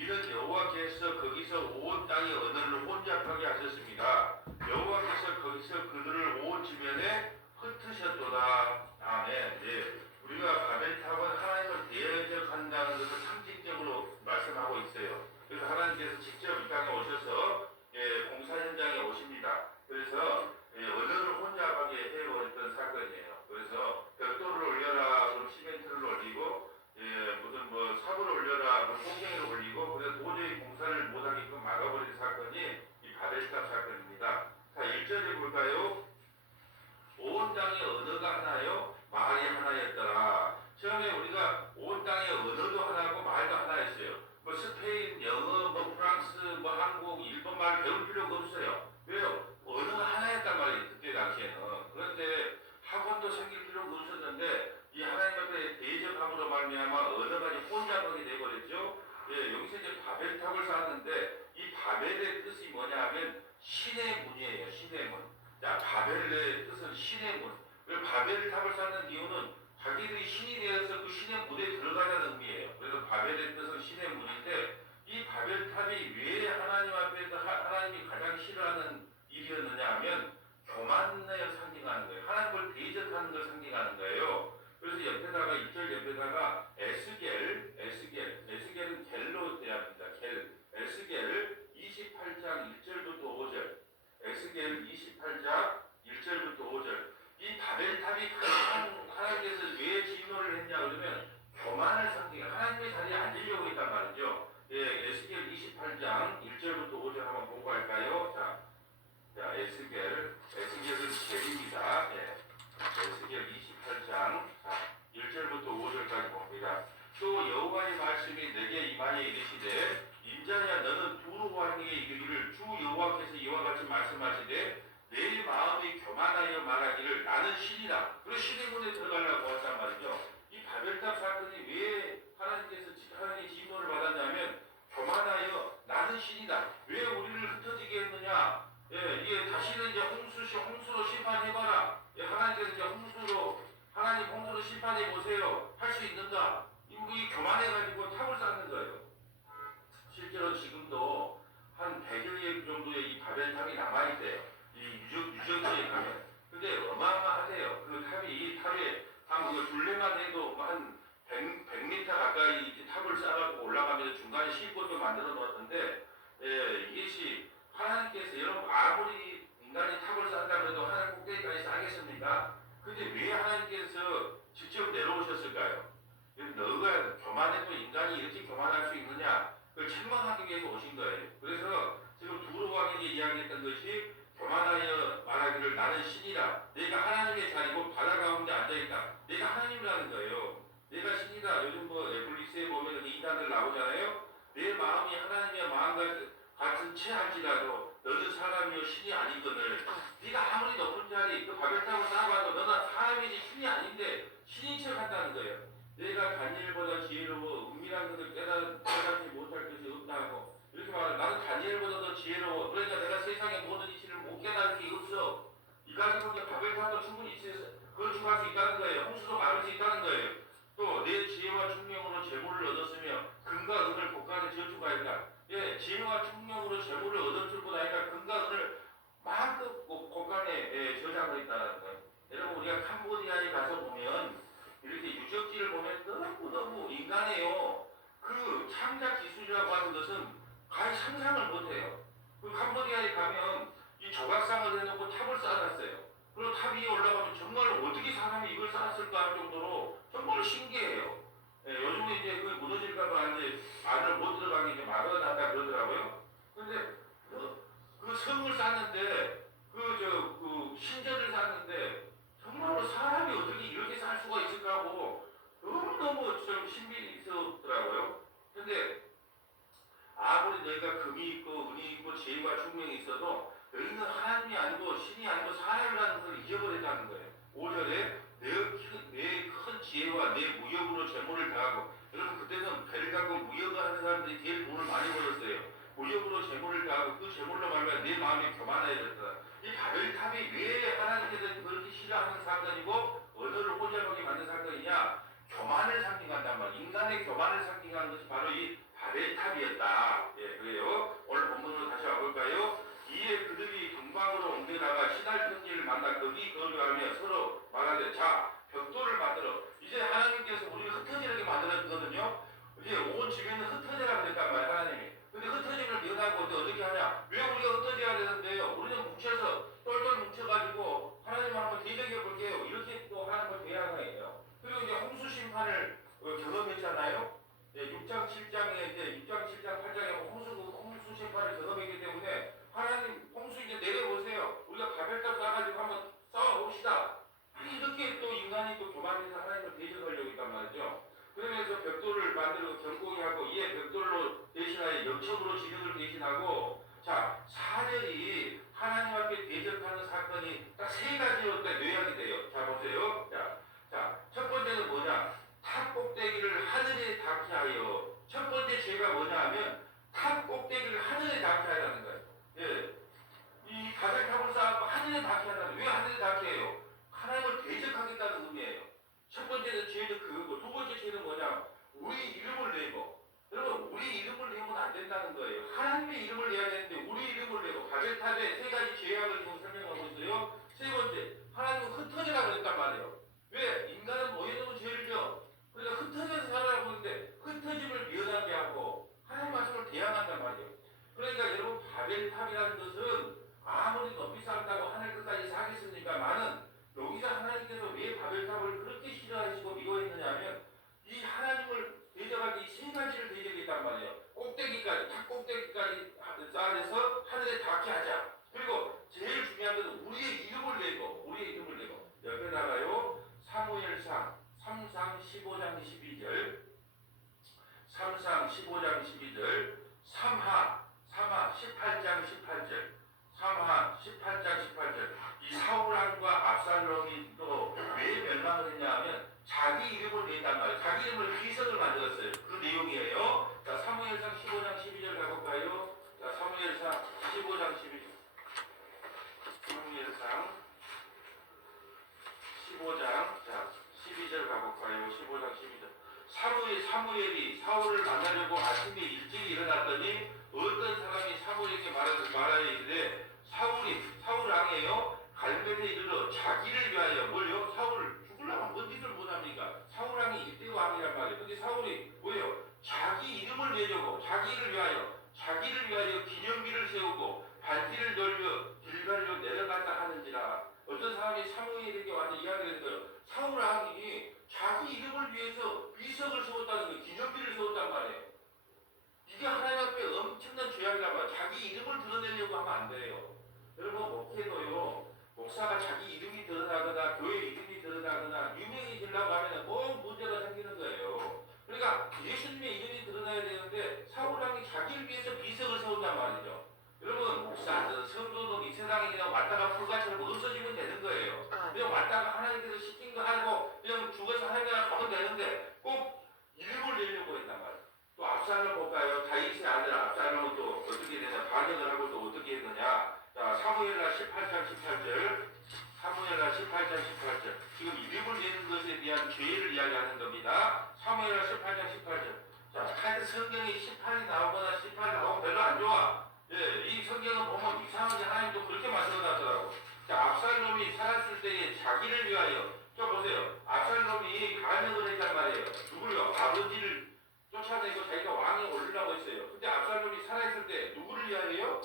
이는 여호와께서 거기서 온 땅의 언어를 혼잡하게 하셨습니다. 여호와께서 거기서 그들을 온 지면에 흩으셨도다. 아멘. 예. 우리가 바벨탑은 하나님을 대적한다는 것을 상징적으로 말씀하고 있어요. 그래서 하나님께서 직접 이 땅에 오셔서 공사 현장에 오십니다. 그래서 언어를 혼잡하게 해버렸던 사건이에요. 그래서 벽돌을 올려라, 그럼 시멘트를 올리고, 무슨 뭐 삽을 올려라, 그럼 꽁경이를 올리고, 그래서 도저히 공사를 못하게끔 막아버린 사건이 이 바벨탑 사건입니다. 자, 1절에 볼까요? 온 땅의 언어가 하나요, 말이 하나였더라. 처음에 우리가 온 땅의 언어도 하나고 말도 하나였어요. 뭐 스페인, 영어, 뭐 프랑스, 뭐 한국, 일본 말 배울 필요가 없어요. 왜요? 언어가 하나였단 말이에요. 그때 당시에는. 그런데 학원도 생길 필요가 없었는데 이 하나님 앞에 대적함으로 말미암아 언어가 혼잡하게 되어버렸죠. 여기서 이제 바벨탑을 쌓았는데 이 바벨의 뜻이 뭐냐 하면 신의 문이에요. 신의 문. 자, 바벨의 뜻은 신의 문. 바벨탑을 쌓는 이유는 자기들이 신이 되어서 그 신의 문에 들어가자는 의미예요. 그래서 바벨의 뜻은 신의 문인데 이 바벨탑이 왜 하나님 앞에서 하나님이 가장 싫어하는 일이었느냐 하면 교만을 상징하는 거예요. 하나님을 대적하는 걸 상징하는 거예요. 그래서 옆에다가 2절 옆에다가 에스겔은 겔로 대합니다. 에스겔 28장 1절부터 5절. 에스겔 28장 1절부터 5절. 이 바벨탑이 하나님께서 왜 진노를 했냐 그러면 교만을 상징해 하나님의 자리에 앉으려고 했단 말이죠. 에스겔 28장 1절부터 5절 한번 보고 갈까요? 자, 에스겔은 겔입니다. 에스겔 28장 1절부터 5절까지 봅니다. 또 여호와의 말씀이 내게 임하여 이르시되 인자야 너는 두루 왕에게 이르기를 주 여호와께서 이와 같이 말씀하시되 내 마음이 교만하여 말하기를 나는 신이다. 그리고 신의 문에 들어가려고 했단 말이죠. 이 바벨탑 사건이 왜 하나님의 진노를 받았냐면 교만하여 나는 신이다. 왜 우리를 흩어지게 했느냐? 이게 다시는 이제 홍수로 심판해봐라. 하나님께서 이제 하나님 홍수로 심판해보세요. 할 수 있는가? 이 교만해가지고 탑을 쌓는 거예요. 실제로 지금도 한 100여 정도의 이 바벨탑이 남아있대요. 이 유적지에 가면. 근데 어마어마하대요. 이 탑에 둘레만 해도 한 100m 가까이 탑을 쌓아갖고 올라가면서 중간에 쉴곳도 만들어 놓았는데, 이것이 하나님께서 여러분 아무리 인간이 탑을 쌓는다고 해도 하나님 꼭대기까지 쌓겠습니까? 근데 왜 하나님께서 직접 내려오셨을까요? 너가 교만해도 인간이 이렇게 교만할 수 있느냐? 그걸 책망하기 위해서 오신 거예요. 그래서 지금 두로 왕에게 이야기했던 것이 교만하여 말하기를 나는 신이다. 내가 하나님의 자리고 바다 가운데 앉아있다. 내가 하나님이라는 거예요. 내가 신이다. 요즘 뭐 에블리스에 보면 인간들 나오잖아요. 내 마음이 하나님의 마음과 같은 채할지라도 너는 사람이요 신이 아니거늘. 네가 아무리 높은 자리 그 바벨탑을 쌓아봐도 너는 사람이지 신이 아닌데 신인 척 한다는 거예요. 내가 다니엘보다 지혜로워 은밀한 것을 깨닫지 못할 것이 없다 하고 이렇게 말해. 나는 다니엘보다 더 지혜로워. 그러니까 내가 세상의 모든 이치를 못 깨달을 게 없어. 이 가지고 이제 바벨탑도 충분히 건축할 수 있다는 거예요. 홍수도 막을 수 있다는 거예요. 또 내 지혜와 총명으로 재물을 얻었으며 금과 은을 곡간에 저축하였다. 지혜와 총명으로 재물을 얻을 뿐 아니라 금과 은을 마음껏 곡간에 저장을 했다는 거예요. 여러분 우리가 캄보디아에 가서 보면 이렇게 유적지를 보면 너무너무 인간해요. 그 창작 기술이라고 하는 것은 거의 상상을 못해요. 그 캄보디아에 가면 이 조각상을 해놓고 탑을 쌓아놨어요. 그리고 탑 위에 올라가면 정말 어떻게 사람이 이걸 쌓았을까 할 정도로 정말 신기해요. 요즘에 이제 그 무너질까봐 이제 안을 못 들어가게 이제 막아놨다 그러더라고요. 근데 그 성을 쌓는데 그 신전을 쌓는데 정말로 사람이 어떻게 이렇게 살 수가 있을까 하고 너무너무 좀 신비스럽더라고요. 근데 아무리 너희가 금이 있고 은이 있고 지혜와 총명이 있어도 너희는 하나님이 아니고 신이 아니고 사람이라는 것을 잊어버렸다는 거예요. 5절에 내 큰 지혜와 내 무역으로 재물을 다하고, 여러분 그때는 배를 갖고 무역을 하는 사람들이 제일 돈을 많이 벌었어요. 무역으로 재물을 다하고 그 재물로 말하면 내 마음이 교만해졌다. 이 바벨탑이 왜 하나님께서 그렇게 싫어하는 사건이고 언어를 혼잡하게 만든 사건이냐? 교만을 상징한단 말이에요. 인간의 교만을 상징하는 것이 바로 이 바벨탑 바벨탑이었다. 예, 그래요. 오늘 본문으로 다시 와볼까요? 이에 그들이 동방으로 옮겨나가 시날 평지를 만나 거기 거류하며 서로 말하되 자 벽돌을 만들어. 이제 하나님께서 우리를 흩어지게 만들었거든요. 이제 온 주변은 흩어져라 그랬단 말이에요, 하나님이. 근데 흩어짐을 면하고 어떻게 하냐? 왜 우리가 흩어져야 되는데요? 우리는 뭉쳐서 똘똘 뭉쳐가지고 하나님 한번 대적해 볼게요. 이렇게 또 하는 걸 대하는 거예요. 그리고 이제 홍수 심판을 경험했잖아요. 예, 6장 7장에 이제 6장 7장 8장에 홍수 심판을 경험했기 때문에 하나님 홍수 이제 내려보세요. 우리가 바벨탑 쌓아가지고 한번 싸워봅시다. 이렇게 또 인간이 또 교만해서 하나님을 대적하려고 했단 말이죠. 그러면서 벽돌을 만들고 견고히 하고 이에 벽돌로 대신하여 역청으로 진흙을 대신하고 자 4절이 하나님 앞에 대적하는 사건이 딱 세 가지로 딱 요약이 돼요. 자 보세요. 자, 첫 번째는 뭐냐? 탑 꼭대기를 하늘에 닿게 하여. 첫 번째 죄가 뭐냐 하면 탑 꼭대기를 하늘에 닿게 하자는 거예요. 예. 이 바벨탑을 쌓고 하늘에 닿게 하자는 거예요. 왜 하늘에 닿게 해요? 하나님을 대적하겠다는 의미예요. 첫 번째는 죄는 그거고 두 번째 죄는 뭐냐? 우리 이름을 내고. 여러분 우리 이름을 내면 안 된다는 거예요. 하나님의 이름을 내야 되는데 우리 이름을 내고 바벨탑의 세 가지 죄악을 지금 설명하고 있어요. 세 번째 하나님은 흩어지라고 그랬단 말이에요. 왜? 인간은 모여놓은 죄를 져. 그러니까 흩어져서 살아라고 하는데 흩어짐을 미연하게 하고 하나님 말씀을 대항한단 말이에요. 그러니까 여러분 바벨탑이라는 것은 아무리 높이 쌓았다고 하늘 끝까지 사겠습니까만은 여기서 하나님께서 왜 바벨탑을 그렇게 싫어하시고 미워했느냐 하면 이 하나님을 대적할 때 이 세 가지를 대적했단 말이에요. 꼭대기까지 탑 꼭대기까지 쌓아서 하늘에 닿게 하자. 그리고 제일 중요한 것은 우리의 이름을 내고 옆에 나가요. 사무엘상 3상 15장 12절 3상 15장 12절 3하 18장 18절 3하 18장 18절 이 사울왕과 압살롬이 또 왜 멸망을 했냐 하면 자기 이름을 냈단 말이에요. 자기 이름을 비석을 만들었어요. 그 내용이에요. 자 사무엘상 15장 12절 가볼까요? 자 사무엘상 15장 12절 사무엘상 15장 자 12절 가볼까요? 15장 12절 사무엘이 사울을 만나려고 아침에 일찍 일어났더니 어떤 사람이 사무엘에게 말하되 사울 왕이에요. 갈멜에 이르러 자기를 위하여 뭘요? 사울을 죽으려면 뭔 짓을 못합니까? 사울 왕이 이때 왕이란 말이에요. 근데 사울이 뭐예요? 자기 이름을 내려고 자기를 위하여 기념비를 세우고 발길을 돌려 길갈로 내려갔다 하는지라. 어떤 사람이 사무엘에게 와서 이야기하는 거예요. 사울 왕이 자기 이름을 위해서 비석을 세웠다는 거예요. 기념비를 세웠단 말이에요. 이게 하나님 앞에 엄청난 죄악이란 말이에요. 자기 이름을 드러내려고 하면 안 돼요. 여러분 목회도요. 목사가 자기 이름이 드러나거나 교회 이름이 드러나거나 유명해지려고 하면 뭐 문제가 생기는 거예요. 그러니까 예수님의 이름이 드러나야 되는데 사울왕이 자기를 위해서 비석을 세운단 말이죠. 여러분 목사든 성도든 이 세상에 그냥 왔다가 불가처럼 없어지면 되는 거예요. 그냥 왔다가 하나님께서 시킨 거 하고 그냥 죽어서 하나님께서 가면 되는데 꼭 이름을 내려고 했단 말이에요. 또 압살롬 볼까요? 다윗의 아들 압살롬은 또 어떻게 되냐? 반역을 하고 또 어떻게 했느냐? 자, 사무엘하 18장 18절 사무엘하 18장 18절 지금 이름을 내는 것에 대한 죄를 이야기하는 겁니다. 사무엘하 18장 18절 자, 하여튼 성경에 18이 나오거나 18이 나오면 별로 안 좋아. 예, 이 성경은 보면 이상하게 하나님도 그렇게 만들어놨더라고. 자, 압살롬이 살았을 때에 자기를 위하여 저 보세요. 압살롬이 반역을 했단 말이에요. 누구요? 아버지를 쫓아내고 자기가 왕에 오르려고 했어요. 근데 압살롬이 살아있을 때 누구를 위하여요?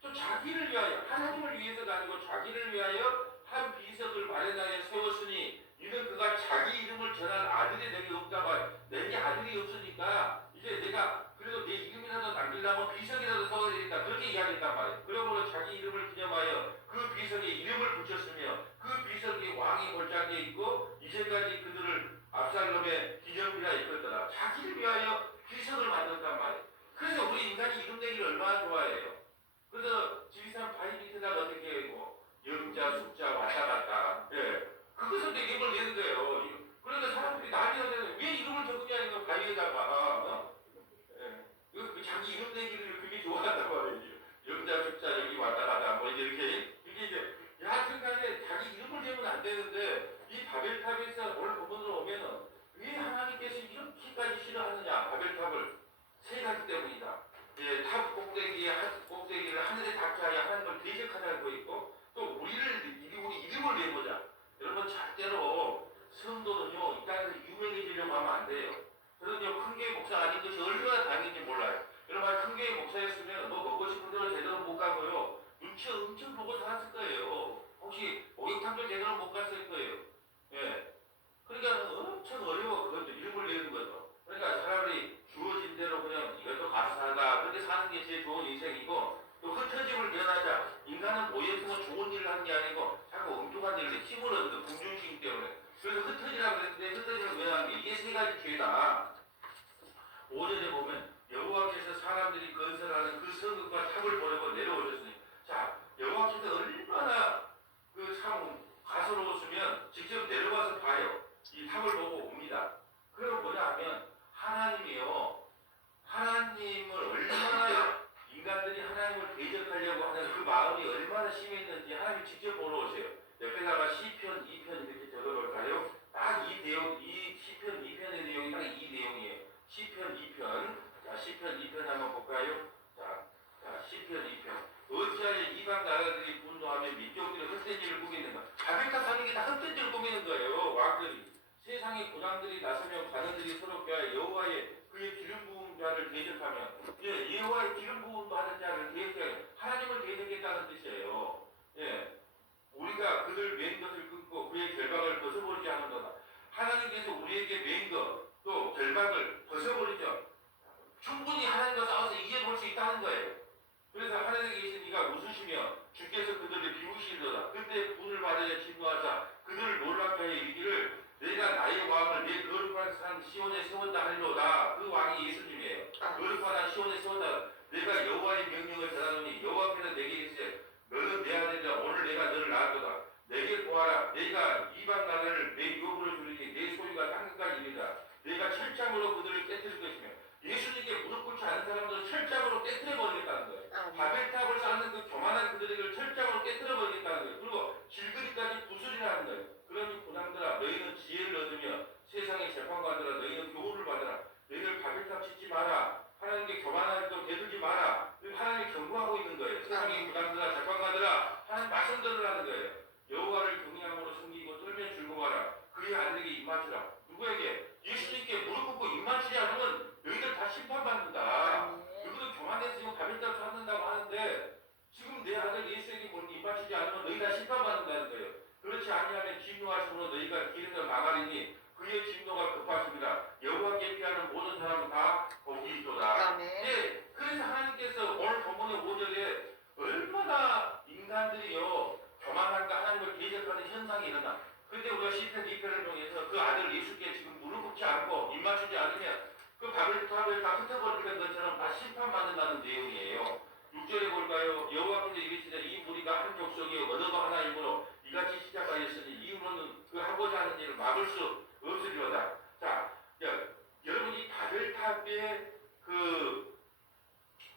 또 자기를 위하여 하나님을 위해서가 아니고 자기를 위하여 한 비석을 마련하여 세웠으니 이는 그가 자기 이름을 전할 아들이 내게 없다고 내게 아들이 없으니까 이제 내가 그래도 내 이름이라도 남기려면 비석이라도 세워야 되겠다 그렇게 이야기했단 말이에요. 그러므로 자기 이름을 기념하여 그 비석에 이름을 붙였으며 그 비석이 왕이 골짜기에 있고 이제까지 그들을 압살롬의 기념비라 이끌더라. 자기를 위하여 비석을 만들었단 말이에요. 그래서 우리 인간이 이름 내기를 얼마나 좋아해요. 그래서 지리산 바위밑에다가 어떻게 하고 영자 숫자 왔다 갔다 그것을 내 이름을 내는 거예요. 그러니까 사람들이 난리가 되는 왜 이름을 적느냐 이거 바위에다가 그 자기 이름 내기를 그게 좋아한단 말이에요. 영자 숫자 여기 왔다 갔다 뭐 이렇게 이게 이제 하여튼간에 자기 이름을 대면 안 되는데 이 바벨탑에서 오늘 본문으로 오면은 왜 하나님께서 이렇게까지 싫어하느냐 바벨탑을 세 가지 때문이다. 사는 게 제일 좋은 인생이고 또 흩어짐을 면하자. 인간은 모였으면 좋은 일을 하는 게 아니고 자꾸 엉뚱한 일을 힘을 얻는 궁중심 때문에. 그래서 흩어지라고 그랬는데 흩어짐을 면하는 게 이게 세 가지 죄다. 5절에 보면 여호와께서 사람들이 건설하는 그 성읍과 탑을 보려고 내려오셨으니 자 여호와께서 얼마나 그 참 가소로우시면 직접 내려와서 봐요. 이 탑을 보고 옵니다. 그럼 뭐냐 하면 하나님이요. 하나님을 얼마나 인간들이 하나님을 대적하려고 하는 그 마음이 얼마나 심했는지 하나님이 직접 보러 오세요. 옆에다가 시편 2편 이렇게 적어볼까요? 딱 이 내용, 이 시편 2편의 내용이 딱 이 내용이에요. 시편 2편. 자, 시편 2편 한번 볼까요? 자, 시편 2편. 어찌하여 이방 나라들이 분노하며 민족들이 헛된 일을 꾸미는가? 바벨탑 사는 게 다 헛된 일을 꾸미는 거예요. 왕들이. 세상의 고장들이 나서며 관원들이 서로 뼈 여호와의 그의 기름 부은 자를 대적하며 여호와의 기름 부은 받은 자를 대적하며 하나님을 대적했다는 뜻이에요. 예, 우리가 그들 맨 것을 끊고 그의 결박을 벗어버리지 않은 거다. 하나님께서 우리에게 맨 것, 또 결박을 벗어버리죠. 충분히 하나님과 싸워서 이겨볼 수 있다는 거예요. 그래서 하나님께 계신 이가 웃으시며 주께서 그들을 비우시리로다. 그때 분을 받으려 진노하자 그들을 놀랍게 하여 이르기를 내가 나의 왕을 내 거룩한 산 시온에 세운다 하리로다. 그 왕이 예수님이에요. 거룩한 산 시온에 세운다. 내가 여호와의 명령을 전하노니 여호와께서 내게 이르시되 너는 내 아들이라 오늘 내가 너를 낳았도다. 내게 보아라. 내가 이방 나라를 내 유업으로 주리니 내 소유가 땅끝까지 이르리라. 내가 철장으로 그들을 깨뜨릴 것이며 예수님께 무릎 꿇지 않은 사람들은 철장으로 깨뜨려 버리겠다는 거예요. 바벨탑을 쌓는 그 교만한 그들에게 철장으로 깨뜨려 버리겠다는 거예요. 그리고 길거리까지 부수리라는 거예요. 그러니 고난들아 너희는 지혜를 얻으며 세상의 재판관들아 너희는 교훈을 받으라. 너희들 바벨탑 짓지 마라. 하나님께 교만한 것 대들지 마라. 하나님이 경고하고 있는 거예요. 세상의 고난들아 재판관들아 하나님 말씀 들으라는 거예요. 여호와를 경외함으로 섬기고 떨며 즐거워하라. 그의 아들에게 입맞추라. 누구에게? 예수님께 무릎 꿇고 입맞추지 않으면 너희들 다 심판받는다. 누구도 교만해서 지금 바벨탑 쌓는다고 하는데 지금 내 아들 예수에게 입맞추지 않으면 너희 다 심판받는다는 거예요. 그렇지 아니하면 진노하심으로 너희가 기름을 막아리니 그의 진노가 급하십니다. 여호와께 피하는 모든 사람은 다 복이 있도다. 네, 그래서 하나님께서 오늘 본문의 5절에 얼마나 인간들이요 교만한가 하나님을 대적하는 현상이 일어나. 그때 우리가 시편 2편을 통해서 그 아들 예수께 지금 무릎 꿇지 않고 입맞추지 않으면 그 바벨탑을 다 흩어버리는 것처럼 다 심판받는다는 내용이에요. 6절에 볼까요? 여호와께서 이르시되 이 무리가 한 족속이요 언어가 하나이므로 이같이 시작하였으니 이후로는 그 하고자 하는 일을 막을 수 없으리로다. 자, 여러분 이 바벨탑의 그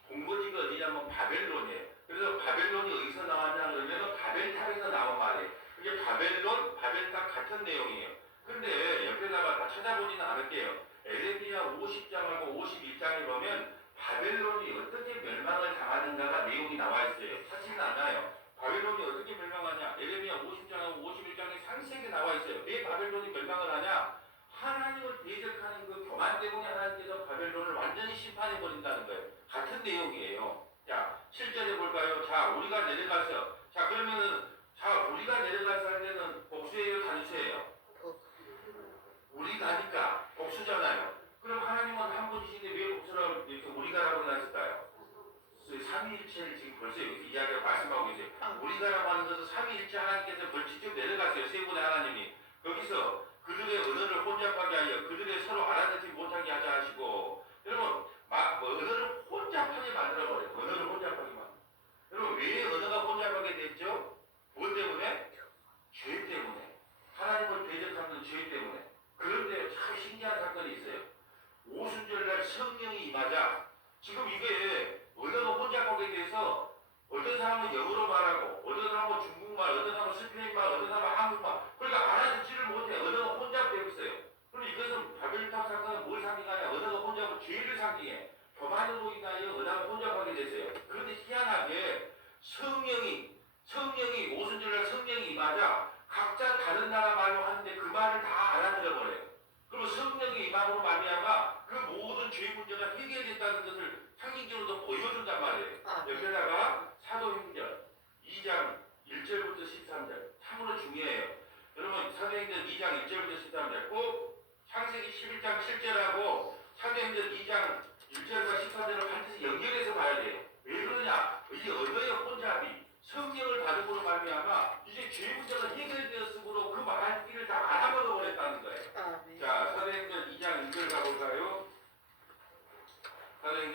본거지가 어디냐면 바벨론이에요. 그래서 바벨론이 어디서 나왔냐 그러면 바벨탑에서 나온 말이에요. 이게 바벨론, 바벨탑 같은 내용이에요. 근데 옆에다가 다 찾아보지는 않을게요. 에레미야 50장하고 51장에 보면 바벨론이 어떻게 멸망을 당하는가가 내용이 나와 있어요. 찾지는 않아요. 바벨론이 어떻게 멸망하냐? 에레미야 50장하고 51장에 상세하게 나와 있어요. 왜 바벨론이 멸망을 하냐? 하나님을 대적하는 그 교만 때문에 하나님께서 바벨론을 완전히 심판해 버린다는 거예요. 같은 내용이에요. 자, 7절에 볼까요? 자, 우리가 내려가서 자 그러면은 자 우리가 내려가서 할 때는 복수예요, 단수예요? 우리가 하니까 복수잖아요. 그럼 하나님은 한 분이신데 왜 복수라고 이렇게 우리가라고 하실까요? 삼위일체를 지금 벌써 여기 이야기를 말씀하고 계세요. 우리가라고 하는 것은 삼위일체 하나님께서 벌 직접 내려가세요. 세 분의 하나님이 거기서 그들의 언어를 혼잡하게 하여 그들의 서로 알아듣지 못하게 하자 하시고 여러분 언어를 혼잡하게 만들어버려요. 언어를 혼잡하게 만들어. 여러분 왜 언어가 혼잡하게 됐죠? 뭐 때문에? 죄 때문에. 하나님을 대적하는 죄 때문에. 그런데 참 신기한 사건이 있어요. 오순절날 성령이 임하자 지금 이게 언어가 혼잡하게 돼서 어떤 사람은 영어로 말하고 어떤 사람은 중국말, 어떤 사람은 스페인말, 어떤 사람은 한국말 그러니까 알아듣지를 못해. 언어가 혼잡되고 있어요. 그럼 이것은 바벨탑 사건은 뭘 상징하냐? 언어가 혼잡하고 죄를 상징해. 교만으로 인하여 언어가 혼잡하게 됐어요. 그런데 희한하게 성령이 오순절날 성령이 임하자 각자 다른 나라 말로 하는데 그 말을 다 알아들어 버려요. 그리고 성령의 임함으로 말미암아 그 모든 죄 문제가 해결됐다는 것을 상징적으로 보여준단 말이에요. 옆에다가 사도행전 2장 1절부터 13절 참으로 중요해요. 여러분 사도행전 2장 1절부터 13절 꼭 창세기 11장 7절하고 사도행전 2장 1절과 13절을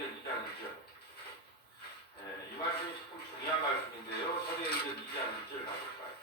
사도행전 2장 1절. 이 말씀이 참 중요한 말씀인데요. 사도행전 2장 1절 가볼까요?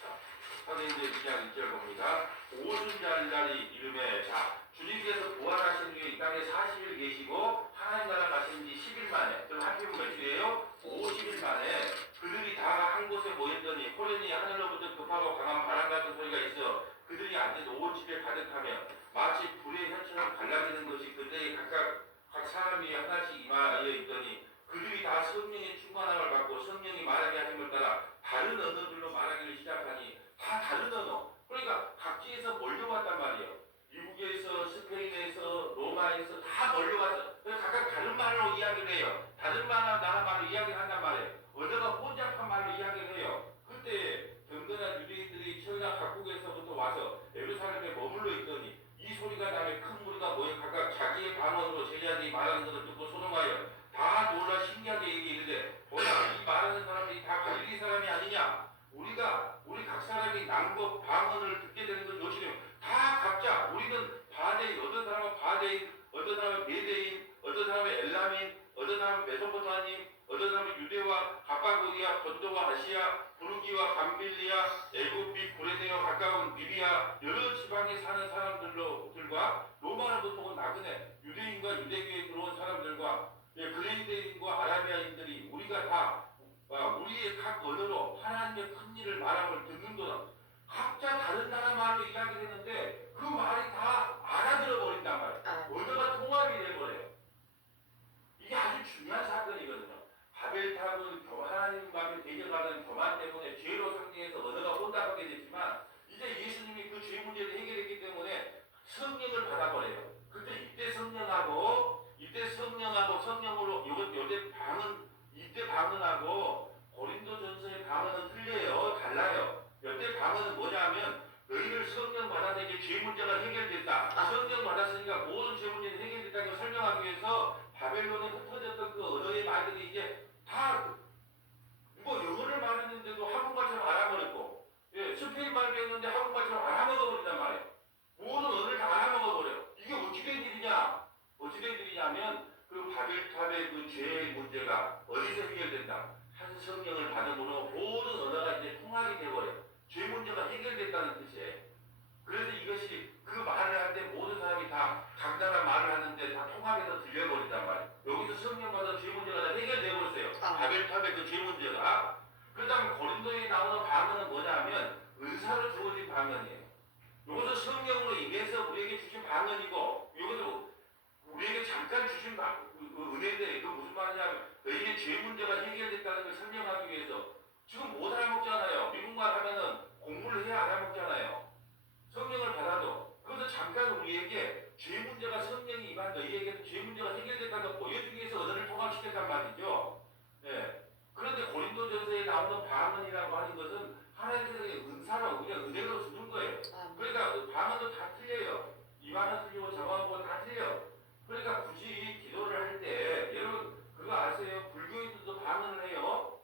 자, 사도행전 2장 1절 봅니다. 오순절날이 이름에 자 주님께서 부활하신 후에 이 땅에 40일 계시고 하나님 나라 가신 지 10일 만에 그럼 하필 며칠이에요? 50일 만에 그들이 다 한 곳에 모였더니 호련히 하늘로부터 급하고 강한 바람 같은 소리가 있어 그들이 앉은 온 집에 가득하며 마치 불의 혀처럼 갈라지는 것이 그들에게 각 사람이 하나씩 임하여 있더니 그들이 다 성령의 충만함을 받고 성령이 말하게 하심을 따라 다른 언어들로 말하기를 시작하니 다 다른 언어. 그러니까 각지에서 몰려왔단 말이에요. 미국에서 스페인에서 로마에서 다 몰려와서 각각 다른 말로 이야기를 해요. 다른 나라 말로 이야기를 한단 말이에요. 언어가 혼잡한 말로 이야기를 해요. 그때 경건한 유대인들이 천하 각국에서부터 와서 예루살렘에 머물러 있더니 이 소리가 나며 큰 무리가 모여 각각 자기의 방언으로 제자들이 말하는 것을 듣고 소동하여 다 놀라 신기하게 얘기했는데 보라 이 말하는 사람들이 다 갈릴리 사람이 아니냐 우리 각 사람이 낭법 방언을 듣게 되는 건 요즘에 다 각자 우리는 바데인 어떤 사람은 바데인 어떤 사람은 메데인 어떤 사람은 엘라민 어떤 사람은 메소포타님 어떤 사람은 유대와 갑바도리아 본도와 아시아 부르기와 감빌리아 애굽 및 고레네와 가까운 리비아 여러 지방에 사는 사람들과 로마로부터 온 나그네 유대인과 유대교에 들어온 사람들과 그레이데인과 아라비아인들이 우리가 다 우리의 각 언어로 하나님의 큰 일을 말함을 듣는도다. 각자 다른 나라 말로 이야기를 했는데 그 말이 다 알아들어 버린단 말이에요. 언어가 통합이 돼버려요. 이게 아주 중요한 사건이거든요. 바벨탑은 하나님과의 대결하는 교만 때문에 죄로 상징해서 언어가 혼잡하게 됐지만 이제 예수님이 그 죄 문제를 해결했기 때문에 성령을 받아버려요. 근데 이때 성령으로 이때 방언하고 고린도전서의 방언은 틀려요. 달라요. 이때 방언은 뭐냐면 너희를 성령 받아들이게 죄 문제가 해결됐다. 성령 받았으니까 모든 죄 문제는 해결됐다는 걸 설명하기 위해서 바벨론에 흩어졌던 그 언어의 말들이 이제 다 영어를 말했는데도 한국말처럼 알아버렸고 스페인 말 배웠는데 한국말처럼 알아먹어버린단 말이에요. 모든 언어를 다 알아먹어버려요. 이게 어찌 된 일이냐면 그 바벨탑의 그 죄의 문제가 어디서 해결된다? 한 성령을 받음으로 모든 언어가 이제 통하게 되어버려요. 죄 문제가 해결됐다는 뜻이에요. 그래서 이것이 그 말을 할 때 모든 사람이 다 각자가 말을 하는데 다 통합해서 들려버린단 말이에요. 여기서 성령 받아 죄 문제가 다 해결되어버렸어요. 바벨탑의 그 죄 문제가. 그 다음에 고린도에 나오는 방언은 뭐냐면 은사로 주어진 방언이에요. 이것은 성령으로 인해서 우리에게 주신 방언이고 이것도 우리에게 잠깐 주신 은혜인데 그 무슨 말이냐면 너희의 죄 문제가 해결됐다는 걸 설명하기 위해서 지금 못 알아먹잖아요. 미국말 하면은 공부를 해야 알아먹잖아요. 성령을 받아도 그것은 잠깐 우리에게 죄 문제가 성령이 임한 너희에게는 죄 문제가 해결됐다는 걸 보여주기 위해서 언어를 통합시켰단 말이죠. 그런데 고린도전서에 나오는 방언이라고 하는 것은 하나님의 은사로 그냥 은혜로 주는 거예요. 그러니까 방언도 다 틀려요. 이 말은 틀리고 저 말은 다 틀려요. 그러니까 굳이 기도를 할 때 여러분 그거 아세요? 불교인들도 방언을 해요.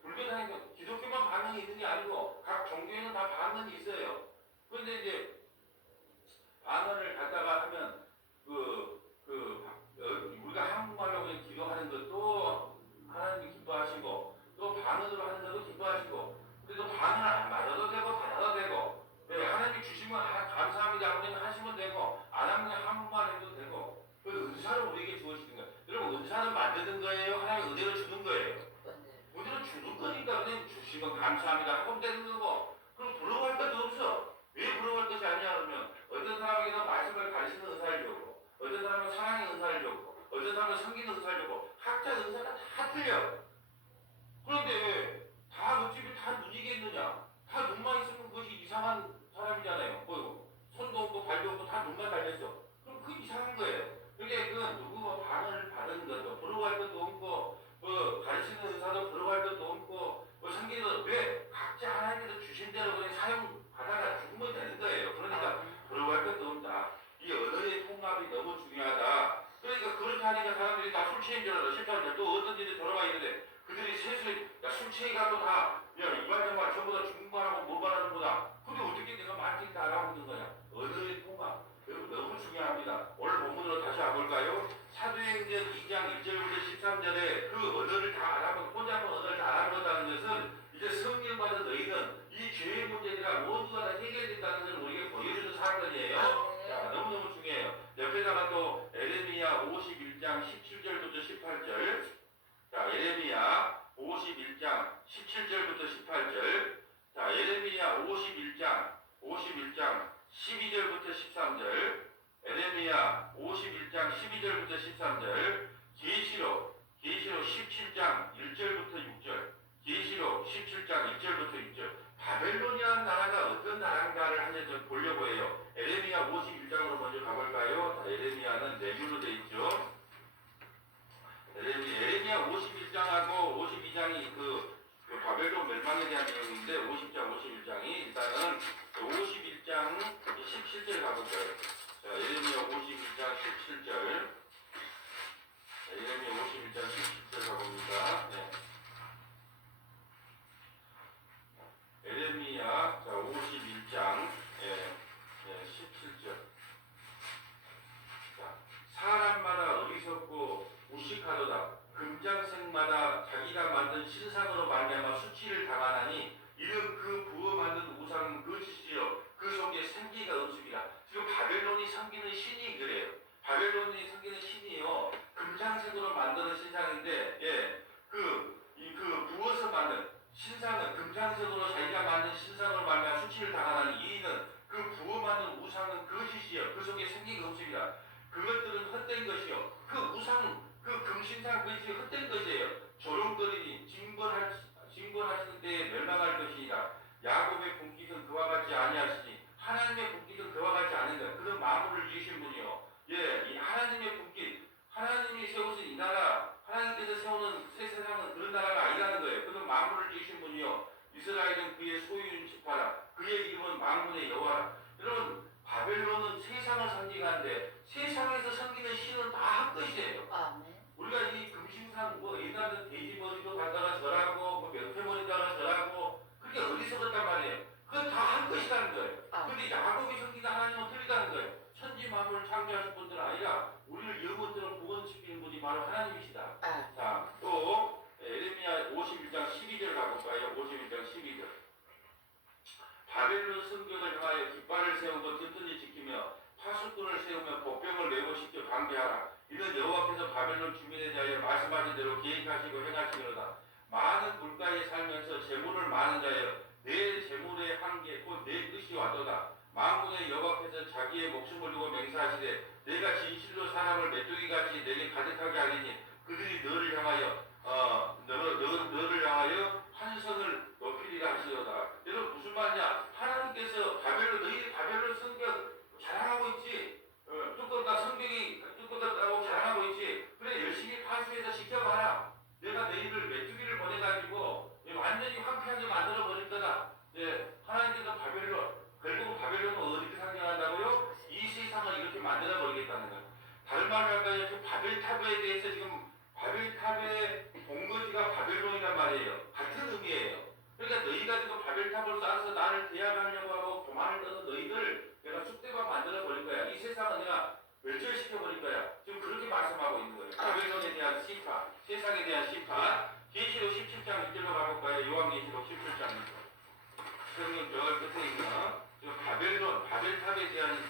불교 다니는 기독교만 방언이 있는 게 아니고 각 종교에는 다 방언이 있어요. 그런데 이제 방언을 갖다가 하면 우리가 한국말로 그냥 기도하는 것도 하나님이 기뻐하시고 또 방언으로 하는 것도 기뻐하시고 그래도 방언을 안 받아도 되고 받아도 되고 하나님이 주시면 감사합니다 그냥 하시면 되고 안 하면 한국말 해도 되고 그 은사를 우리에게 주어지는 거예요. 여러분 은사는 만드는 거예요? 하나님 은혜로 주는 거예요? 은혜로 주는 거니까 그냥 주시면 감사합니다 하면 되는 거고 그럼 부러워할 것도 없어. 왜 부러워할 것이 아니냐 그러면 어떤 사람에게는 말씀을 가르치는 은사를 주고 어떤 사람은 사랑의 은사를 주고 어떤 사람은 섬기는 은사를 주고 각자 은사가 다 틀려. 그런데 다 어차피 다 눈이겠느냐? 다 눈만 있으면 그것이 이상한 사람이잖아요. 손도 없고 발도 없고 다 눈만 달렸어. 그럼 그 이상한 거예요. 그게 그 누구 방언을 받은 것도 부러워할 것도 없고 가르치는 은사도 부러워할 것도 없고 섬기는 왜 각자 하나님께서 주신 대로 그냥 사용 받아가 죽으면 되는 거예요. 그러니까 부러워할 것도 없다. 이 언어의 통합이 너무 중요하다. 그러니까 그렇게 하니까 사람들이 다 술 취한 줄 알아. 실패하는 또 어떤 일이 돌아와 있는데 그들이 셋을 술 취해가도 다 이말저말 전부 다 중국말하고 뭐말하는 거다. 근데 어떻게 내가 말짓 다 알아보는 거냐. 언어의 통합. 여러분 너무 중요합니다. 오늘 본문으로 다시 와볼까요? 사도행전 2장 1절부터 13절에 그 언어를 다 알아본 혼자만 언어를 다 알아본다는 것은 이제 성령 받은 너희는 이 죄의 문제가 모두가 다 해결됐다는 것을 우리에게 보여주는 사건이에요. 자, 너무너무 중요해요. 옆에다가 또 에레미야 51장 17절부터 18절. 자, 예레미야 51장 17절부터 18절. 자, 예레미야 51장 12절부터 13절. 에레미야 51장 12절부터 13절. 계시록 17장 1절부터 6절. 계시록 17장 1절부터 6절. 바벨론이라는 나라가 어떤 나라인가를 한 번 좀 보려고 해요. 에레미야 51장으로 먼저 가볼까요? 자, 에레미야는 4줄로 되어 있죠. 에레미야 51장하고 52장이 그 바벨론 멸망에 대한 내용인데 50장, 51장이 일단은 51장 17절 가볼까요? 자, 에레미야 51장 17절. 에레미야 51장 17절 가봅니다. 네. 에레미야 51장 17절. 자, 사람마다 어리석고 무식하도다. 금장색마다 자기가 만든 신상으로 말미암아 수치를 당하나니 이는 그 부어 만든 우상은 거짓이요 그 속에 생기가 없으리라. 지금 바벨론이 섬기는 신이 그래요. 바벨론이 섬기는 신이요 금장색으로 만드는 신상인데 그 부어서 만든 신상은 금장색으로 자기가 만든 신상으로 말미암아 수치를 당하나니 이는 그 부어 만든 우상은 거짓이요 그 속에 생기가 없으리라. 그것들은 헛된 것이요 그 우상 그 금신상 그것이 헛된 것이에요. 조롱거리니 징벌하시는 데에 멸망할 것이니라. 야곱의 분깃은 그와 같지 아니하시니 하나님의 분깃은 그와 같지 않은가. 그는 만물을 지으신 분이요. 이 하나님의 분깃 하나님이 세우신 이 나라 하나님께서 세우는 새 세상은 그런 나라가 아니라는 거예요. 그는 만물을 지으신 분이요. 이스라엘은 그의 소유인 지파라. 그의 이름은 만군의 여호와라. 여러분 바벨론은 세상을 상징하는데 세상에서 섬기는 신은 다 헛것이에요. 우리가 이 금신상 옛날에는 돼지머리도 갖다가 절하고 명태머리다가 절하고 그게 어리석었단 말이에요. 그건 다 헛것이라는 거예요. 근데 야곱이 섬기는 하나님은 틀리다는 거예요. 천지 만물을 창조하신 분들은 아니라 우리를 영원토록 구원시키는 분이 바로 하나님이시다. 자, 또 에레미야 51장 12절 가볼까요? 51장 12절. 바벨론 성벽을 향하여 깃발을 세우고 튼튼히 지키며 파수꾼을 세우며 복병을 메고 시켜 방비하라. 이는 여호와께서 바벨론 주민에 대하여 말씀하신 대로 계획하시고 행하시기로다. 많은 물가에 살면서 재물을 많은 자여 내 재물의 한계 곧 내 끝이 왔도다. 만군의 여호와께서 자기의 목숨을 두고 맹세하시되 내가 진실로 사람을 메뚜기같이 내게 가득하게 하리니 그들이 너를 향하여 너를 향하여 한성을 높이리라 하시도다. 여러분 무슨 말이냐? 하나님께서 너희 바벨론 성벽 자랑하고 있지. 두껍다 성벽이 두껍다고 자랑하고 있지. 그래 열심히 파수해서 지켜봐라. 내가 너희를 메뚜기를 보내가지고 완전히 황폐하게 만들어 버릴 거다. 하나님께서 결국 바벨론은 어디를 상징한다고요? 이 세상을 이렇게 만들어 버리겠다는 거예요. 다른 말로 할까요? 그 바벨탑에 대해서 지금 바벨탑의 본거지가 바벨론이란 말이에요. 같은 의미예요. 그러니까 너희가 지금 바벨탑을 쌓아서 나를 대항하려고 하고 교만을 떠는 너희들 내가 쑥대밭 만들어 버릴 거야. 이 세상은 내가 멸절시켜 버릴 거야. 지금 그렇게 말씀하고 있는 거예요. 바벨론에 대한 심판, 세상에 대한 심판. 계시록 17장 1절로 가볼까요? 요한계시록 17장 1절. 성경 저 끝에 있는 지금 바벨탑에 대한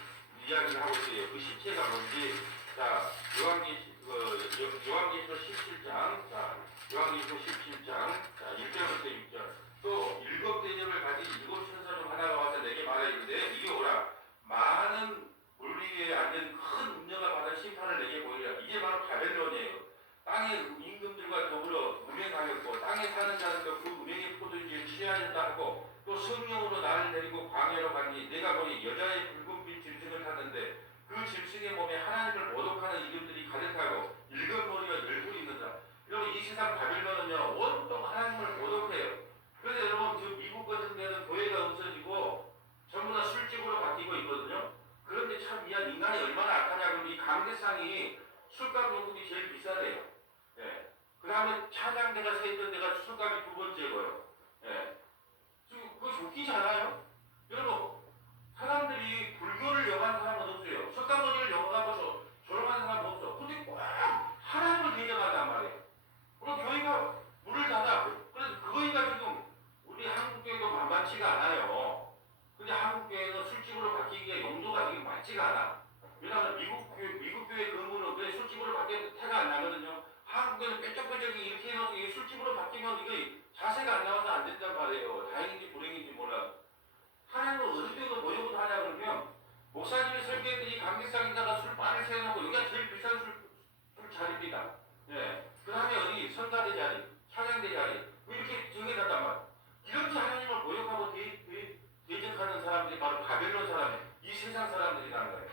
이야기를 하고 있어요. 그 시체가 뭔지. 자, 요한계시록 17장. 자, 요한계시록 17장. 자, 1절부터 6절. 또 일곱 대접을 가진 일곱 천사 중 하나가 와서 내게 말하였는데 이리 오라. 많은 물 위에 앉은 큰 음녀가 받은 심판을 내게 보이리라. 이게 바로 바벨론이에요. 땅의 임금들과 더불어 음행하였고 땅에 사는 자들도 그 음행의 포도주에 취하였다 하고 또 성령으로 나를 데리고 광야로 가니 내가 보니 여자의 붉은빛 짐승을 탔는데 그 짐승의 몸에 하나님을 모독하는 이름들이 가득하고 일곱 머리와 열불이 있는다. 여러분 이 세상 바벨론은요 온통 하나님을 모독해요. 그래서 여러분 지금 미국 같은 데는 교회가 없어지고 전부 다 술집으로 바뀌고 있거든요. 그런데 참 인간이 얼마나 악하냐고 이 강대상이 술값 요금이 제일 비싸대요. 그 다음에 찬양대가 서 있던 데가 술값이 두 번째고요. 지금 그거 좋기지 않아요? 여러분 사람들이 불교를 영한 사람은 없어요. 석가모니를 영하고 조롱하는 사람은 없어. 근데 꼭 바뀌면 이게 자세가 안 나와서 안 된단 말이에요. 다행인지 불행인지 몰라. 하나님은 어느 정도 모욕을 하냐 그러면 목사님이 설교했더니 강대상에다가 술 많이 세워놓고 여기가 제일 비싼 술 자리입니다. 예. 그 다음에 어디 선가대 자리, 찬양대 자리 뭐 이렇게 정해놨단 말이에요. 이렇게 하나님을 모욕하고 대적하는 사람들이 바로 바벨론 사람이에요. 이 세상 사람들이라는 거예요.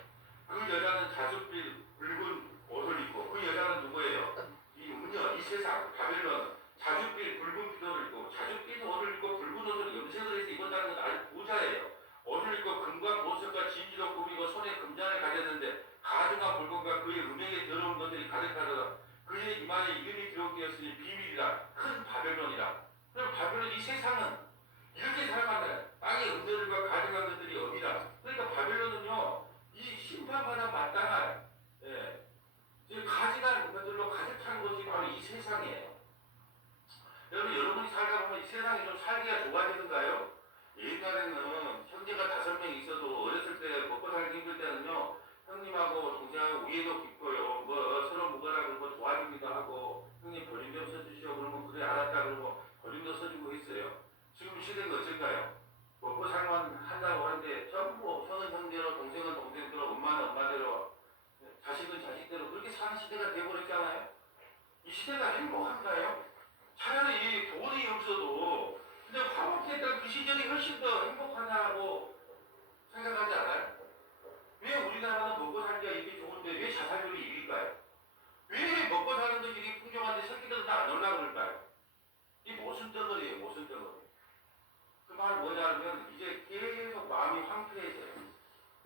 그 여자는 자줏빛 붉은 옷을 입고 그 여자는 누구예요? 이 은여, 이 세상 바벨론 자줏빛 붉은 피도를 입고 자줏빛 옷을 입고 붉은 옷을 염색을 해서 입었다는 건 아주 부자예요. 옷을 입고 금과 보석과 진주로 꾸미고 손에 금잔을 가졌는데 가증한 물건과 그의 음행에 더러운 것들이 가득하더라. 그의 이마에 이름이 기록되었으니 비밀이라 큰 바벨론이라. 그럼 바벨론 이 세상은 이렇게 살아간다. 땅의 음료들과 가증한 것들이 어디라. 그러니까 바벨론은요 이 심판받아 마땅한 가증한 것들로 가득 찬 것이 바로 이 세상이에요. 여러분 여러분이 살다 보면 이 세상이 좀 살기가 좋아지는가요? 옛날에는 형제가 5명 있어도 어렸을 때 먹고 살기 힘들 때는요 형님하고 동생하고 우애도 깊고요 뭐 서로 묵어라 그러고 도와주기도 하고 형님 버림 좀 써주시오 그러면 그래 알았다 그러고 버림도 써주고 했어요. 지금 시대가 어쩔까요? 먹고 살만 한다고 하는데 전부 형은 형대로 동생은 동생대로 엄마는 엄마대로 자식은 자식대로 그렇게 사는 시대가 되어버렸잖아요. 이 시대가 행복한가요? 차라리 돈이 없어도 근데 화목했던 그 시절이 훨씬 더 행복하다고 생각하지 않아요? 왜 우리나라는 먹고 살기가 이렇게 좋은데 왜 자살률이 1위일까요? 왜 먹고 사는 것이 이렇게 풍족한데 새끼들은 다 안 올라고 그럴까요? 이 모순 덩어리예요, 모순 덩어리. 그 말은 뭐냐면 이제 계속 마음이 황폐해져요.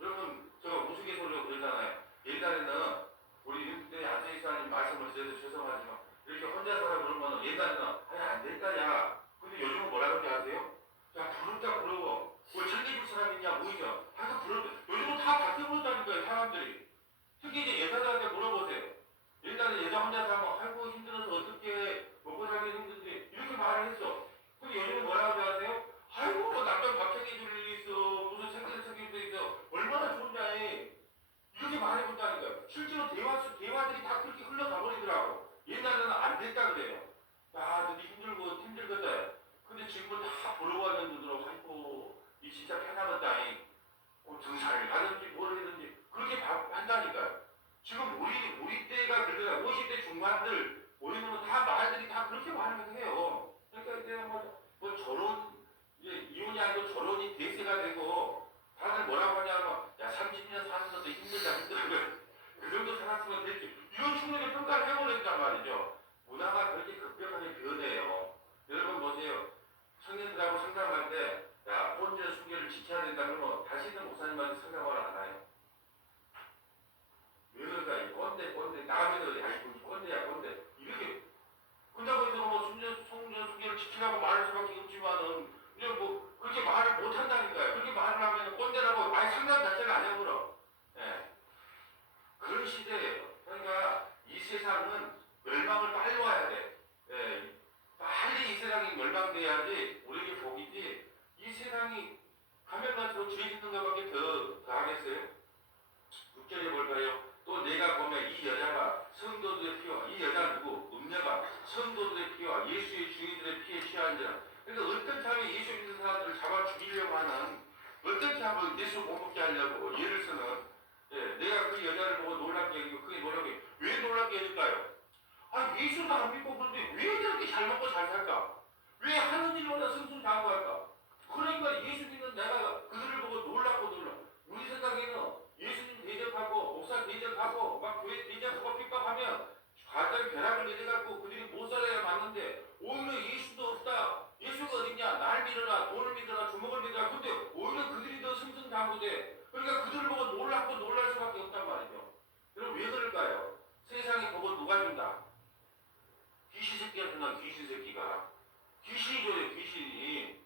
여러분 제가 우스갯소리로 그러잖아요. 옛날에는 우리 윤대 안세희사님 말씀을 드려도 죄송하지만 이렇게 혼자 살아 그러면 옛날에는 안 될까 야. 근데 요즘은 뭐라 그러지 아세요? 야 부럽다 부러워. 뭐 챙겨줄 사람 있냐 보이죠? 하여튼 부럽다. 요즘은 다 바뀌어버렸다니까요 사람들이. 특히 이제 여자들한테 물어보세요. 옛날에 여자 혼자 살면 아이고 힘들어서 어떻게 먹고 살기 힘든데 이렇게 말을 했어. 근데 요즘은 뭐라고 하세요? 아이고 뭐 남편 밥 챙겨줄 일이 있어. 무슨 챙겨줄 일이 있어. 얼마나 좋냐. 이렇게 말해본다니까요. 실제로 대화들이 다 그렇게 흘러가 버리더라고. 옛날에는 안 됐다 그래요. 야, 너네 힘들거든. 근데 지금은 다 부러워하는 눈으로 아이고, 이 진짜 편하겠다잉. 등산을 가든지 뭘 하든지 그렇게 한다니까요. 지금 우리 때가 그러잖아. 50대 중반들 우리는 다 말들이 다 그렇게 말을 해요. 그러니까 이제 뭐 결혼 이제 이혼이 아니고 결혼이 대세가 되고 다들 뭐라고 하냐면 야 30년 사는 것도 힘들다. 그 정도 살았으면 됐지. 이런 충분히 평가를 해버린단 말이죠. 문화가 그렇게 급격하게 변해요. 여러분 보세요. 청년들하고 상담할 때 야 혼전 순결을 지켜야 된다 그러면 다시는 목사님한테 상담을 안 해요. 왜 그럴까? 이 꼰대 남의 야 이거 꼰대야 이렇게 그렇다고 해서 뭐 성전 순결을 지키라고 말할 수밖에 없지만은 그냥 뭐 그렇게 말을 못 한다니까요. 그렇게 말을 하면 꼰대라고 아예 상담 자체가 안 해버려. 예. 그런 시대예요. 그러니까 이 세상은 멸망을 빨리 와야 돼. 예. 빨리 이 세상이 멸망돼야지 우리에게 복이지. 이 세상이 가면 갈수록 죄 짓는 것밖에 더 하겠어요? 6절에 볼까요? 또 내가 보면 이 여자가 성도들의 피와 이 여자 누구? 음녀가 성도들의 피와 예수의 증인들의 피에 취한지라. 그러니까 어떻게 하면 예수 믿는 사람들을 잡아 죽이려고 하는 어떻게 하면 예수 못 먹게 하려고 예를 쓰는 내가 그 여자를 보고 놀랍게 여기고 그게 놀랍게 왜 놀랍게 여길까요? 아 예수도 안 믿고 그런데 왜 저렇게 잘 먹고 잘 살까? 왜 하는 일보다 승승장구할까? 그러니까 예수 믿는 내가 그들을 보고 놀랍고 놀라. 우리 생각에는 예수님 대적하고 목사 대적하고 막 교회 대적하고 핍박하면 갑자기 벼락을 내려갖고 그들이 못 살아야 맞는데 오히려 예수도 없다. 예수가 어딨냐? 날 믿어라, 돈을 믿어라, 주먹을 믿어라. 근데 오히려 그들이 더 승승장구돼. 그러니까 그들을 보고 놀랍고 놀랄 수밖에 없단 말이죠. 그럼 왜 그럴까요? 세상에 복을 누가 준다? 귀신 새끼가 준다. 귀신 새끼가. 귀신이 줘요. 귀신이.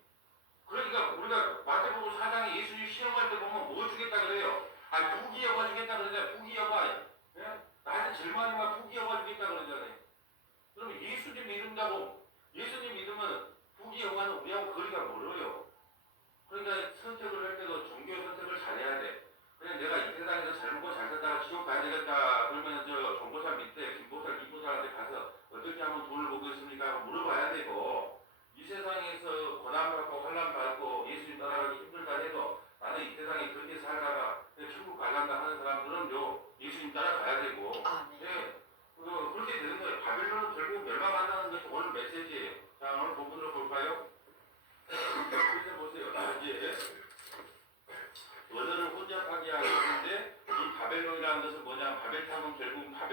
그러니까 우리가 마태복음 4장에 예수님 시험할 때 보면 뭘 주겠다 그래요? 아 부귀 여과 주겠다 그러잖아요. 부귀 여과. 예? 나한테 제일 많이 막 부귀 여과 주겠다 그러잖아요. 그러면 예수님 믿는다고 예수님 믿으면 부귀 여과는 우리하고 거리가 멀어요. 그러니까 선택을 할 때도 종교 선택을 잘해야 돼. 그냥 내가 이 세상에서 잘 먹고 잘 살다가 지옥 가야 되겠다 그러면 저 정보사 밑에 김보살, 김보살한테 가서 어떻게 하면 돈을 벌겠습니까? 하고 물어봐야 되고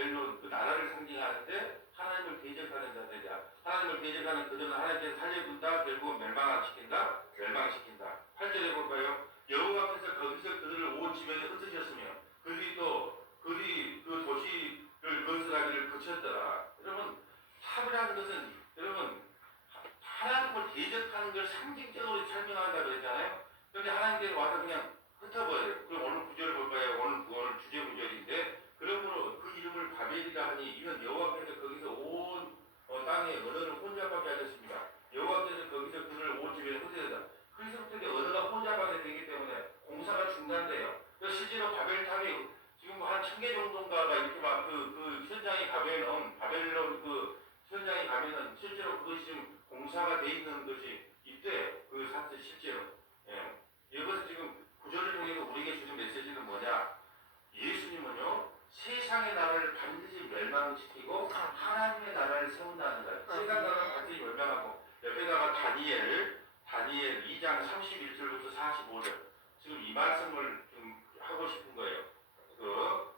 바벨론 그 나라를 상징하는데 하나님을 대적하는 자들이야. 하나님을 대적하는 그들은 하나님께서 살려둔다. 결국은 멸망시킨다. 멸망시킨다. 8절에 볼까요? 여호와께서 거기서 그들을 온 지면에 흩으셨으며 그들이 그 도시를 건설하기를 그쳤더라. 여러분 탑이라는 것은 여러분 하나님을 대적하는 걸 상징적으로 설명한다고 했잖아요. 그런데 하나님께서 와서 그냥 흩어버려요. 그럼 오늘 구절을 볼까요? 오늘 주제 구절인데 그러므로 그 이름을 바벨이라 하니 이는 여호와께서 거기서 온 땅에 언어를 혼잡하게 하셨습니다. 여호와께서 거기서 그를 온 집에 흩어졌다. 그래서부터 이제 언어가 혼잡하게 되기 때문에 공사가 중단돼요. 실제로 바벨탑이 지금 한 1000개 정도인가가 이렇게 막 그 현장에 가면은 바벨론 그 현장에 가면은 실제로 그것이 지금 공사가 돼 있는 것이 있대. 그 사실 실제로. 예. 이것은 지금 구절을 통해서 우리에게 주는 메시지는 뭐냐? 예수님은요 세상의 나라를 반드시 멸망시키고 하나님의 나라를 세운다는 거예요. 세상 나라를 반드시 멸망하고 옆에다가 다니엘 2장 31절부터 45절 지금 이 말씀을 좀 하고 싶은 거예요. 그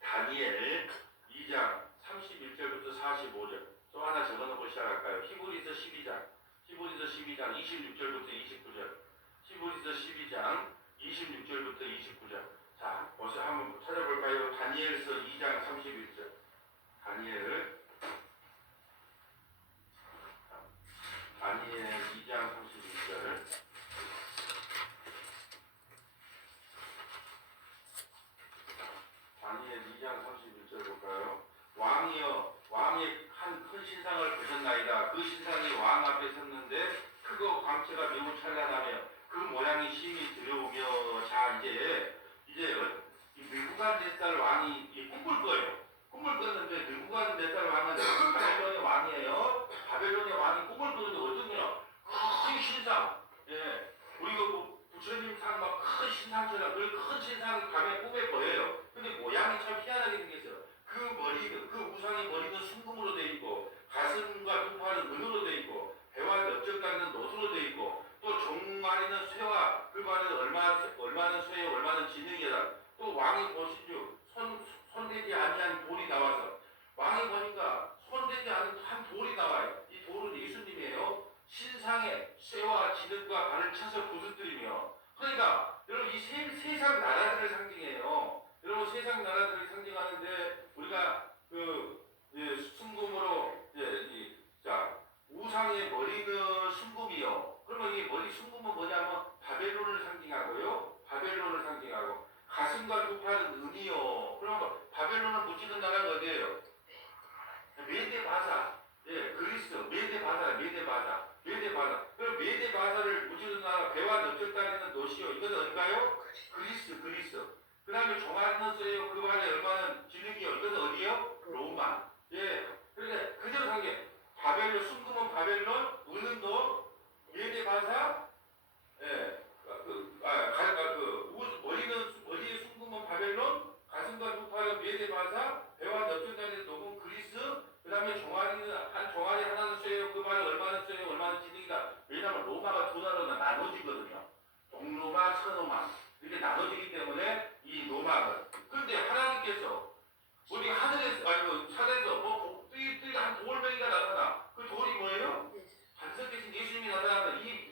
다니엘 2장 31절부터 45절 또 하나 적어놓고 시작할까요? 히브리서 12장 26절부터 29절 히브리서 12장 26절부터 29절 자, 벌써 한번 찾아볼까요? 다니엘서 2장 31절 다니엘 2장 31절 다니엘 2장 31절 볼까요? 왕의 한 큰 신상을 보셨나이다. 그 신상이 왕 앞에 섰는데 크고 광채가 매우 찬란하며 그 모양이 심히 두려우며 자 이제 느부갓네살 왕이 꿈을 꿔요. 꿈을 꿨는데 느부갓네살 왕은 바벨론의 왕이에요. 바벨론의 왕이 꿈을 꿨는데 어떤 거냐? 큰 신상. 예. 우리가 뭐 부처님 상 막 큰 신상처럼 그 큰 신상이 밤에 꿈에 보여요. 근데 모양이 참 희한하게 생겼어요. 그 우상의 머리는 순금으로 되어 있고 가슴과 두팔은 은으로 되어 있고 배와 넓적다리는 노수로 되어 있고 또 종아리는 쇠와 그 발은 얼마는 쇠에 얼마는 지능이다. 또 왕이 보시죠. 손대지 아니한 돌이 나와서 왕이 보니까 손대지 않은 한 돌이 나와요. 이 돌은 예수님이에요. 신상에 쇠와 지능과 발을 쳐서 부수뜨리며 그러니까 여러분 이 세상 나라들을 상징해요. 여러분 세상 나라들을 상징하는데 우리가 순금으로 우상의 머리는 순금이요. 그러면 이 머리 순금은 뭐냐면 바벨론을 상징하고요. 바벨론을 상징하고 가슴과 두 팔은 은이요. 그러면 바벨론을 묻히는 나라가 어디예요? 메데바사. 예, 그리스. 메데바사. 그럼 메데바사를 묻히는 나라 배와 넓적다리는 노시요. 이건 어딘가요? 그리스. 그 다음에 종아리는 쇠요. 그 발에 얼마는 지능이요. 이건 어디요? 로마. 예. 그런데 그대로 상게 바벨론, 순금은 바벨론, 은은 또 메데바사. 예. 머리의 순금은 바벨론, 가슴과 두 팔은 메데바사, 배와 넓적다리는 녹은 그리스. 그 다음에 종아리 하나는 쇠요. 그 발에 얼마는 쇠요. 얼마는 지능이다. 왜냐하면 로마가 두 나라로 나눠지거든요. 동로마, 서로마. 이렇게 나눠지기 때문에 이 로마가. 그런데 하나님께서 우리 하늘에서 산에서 뭐 복들이 한 돌멩이가 나타나. 그 돌이 뭐예요? 반석계신 예수님이 나타나는 이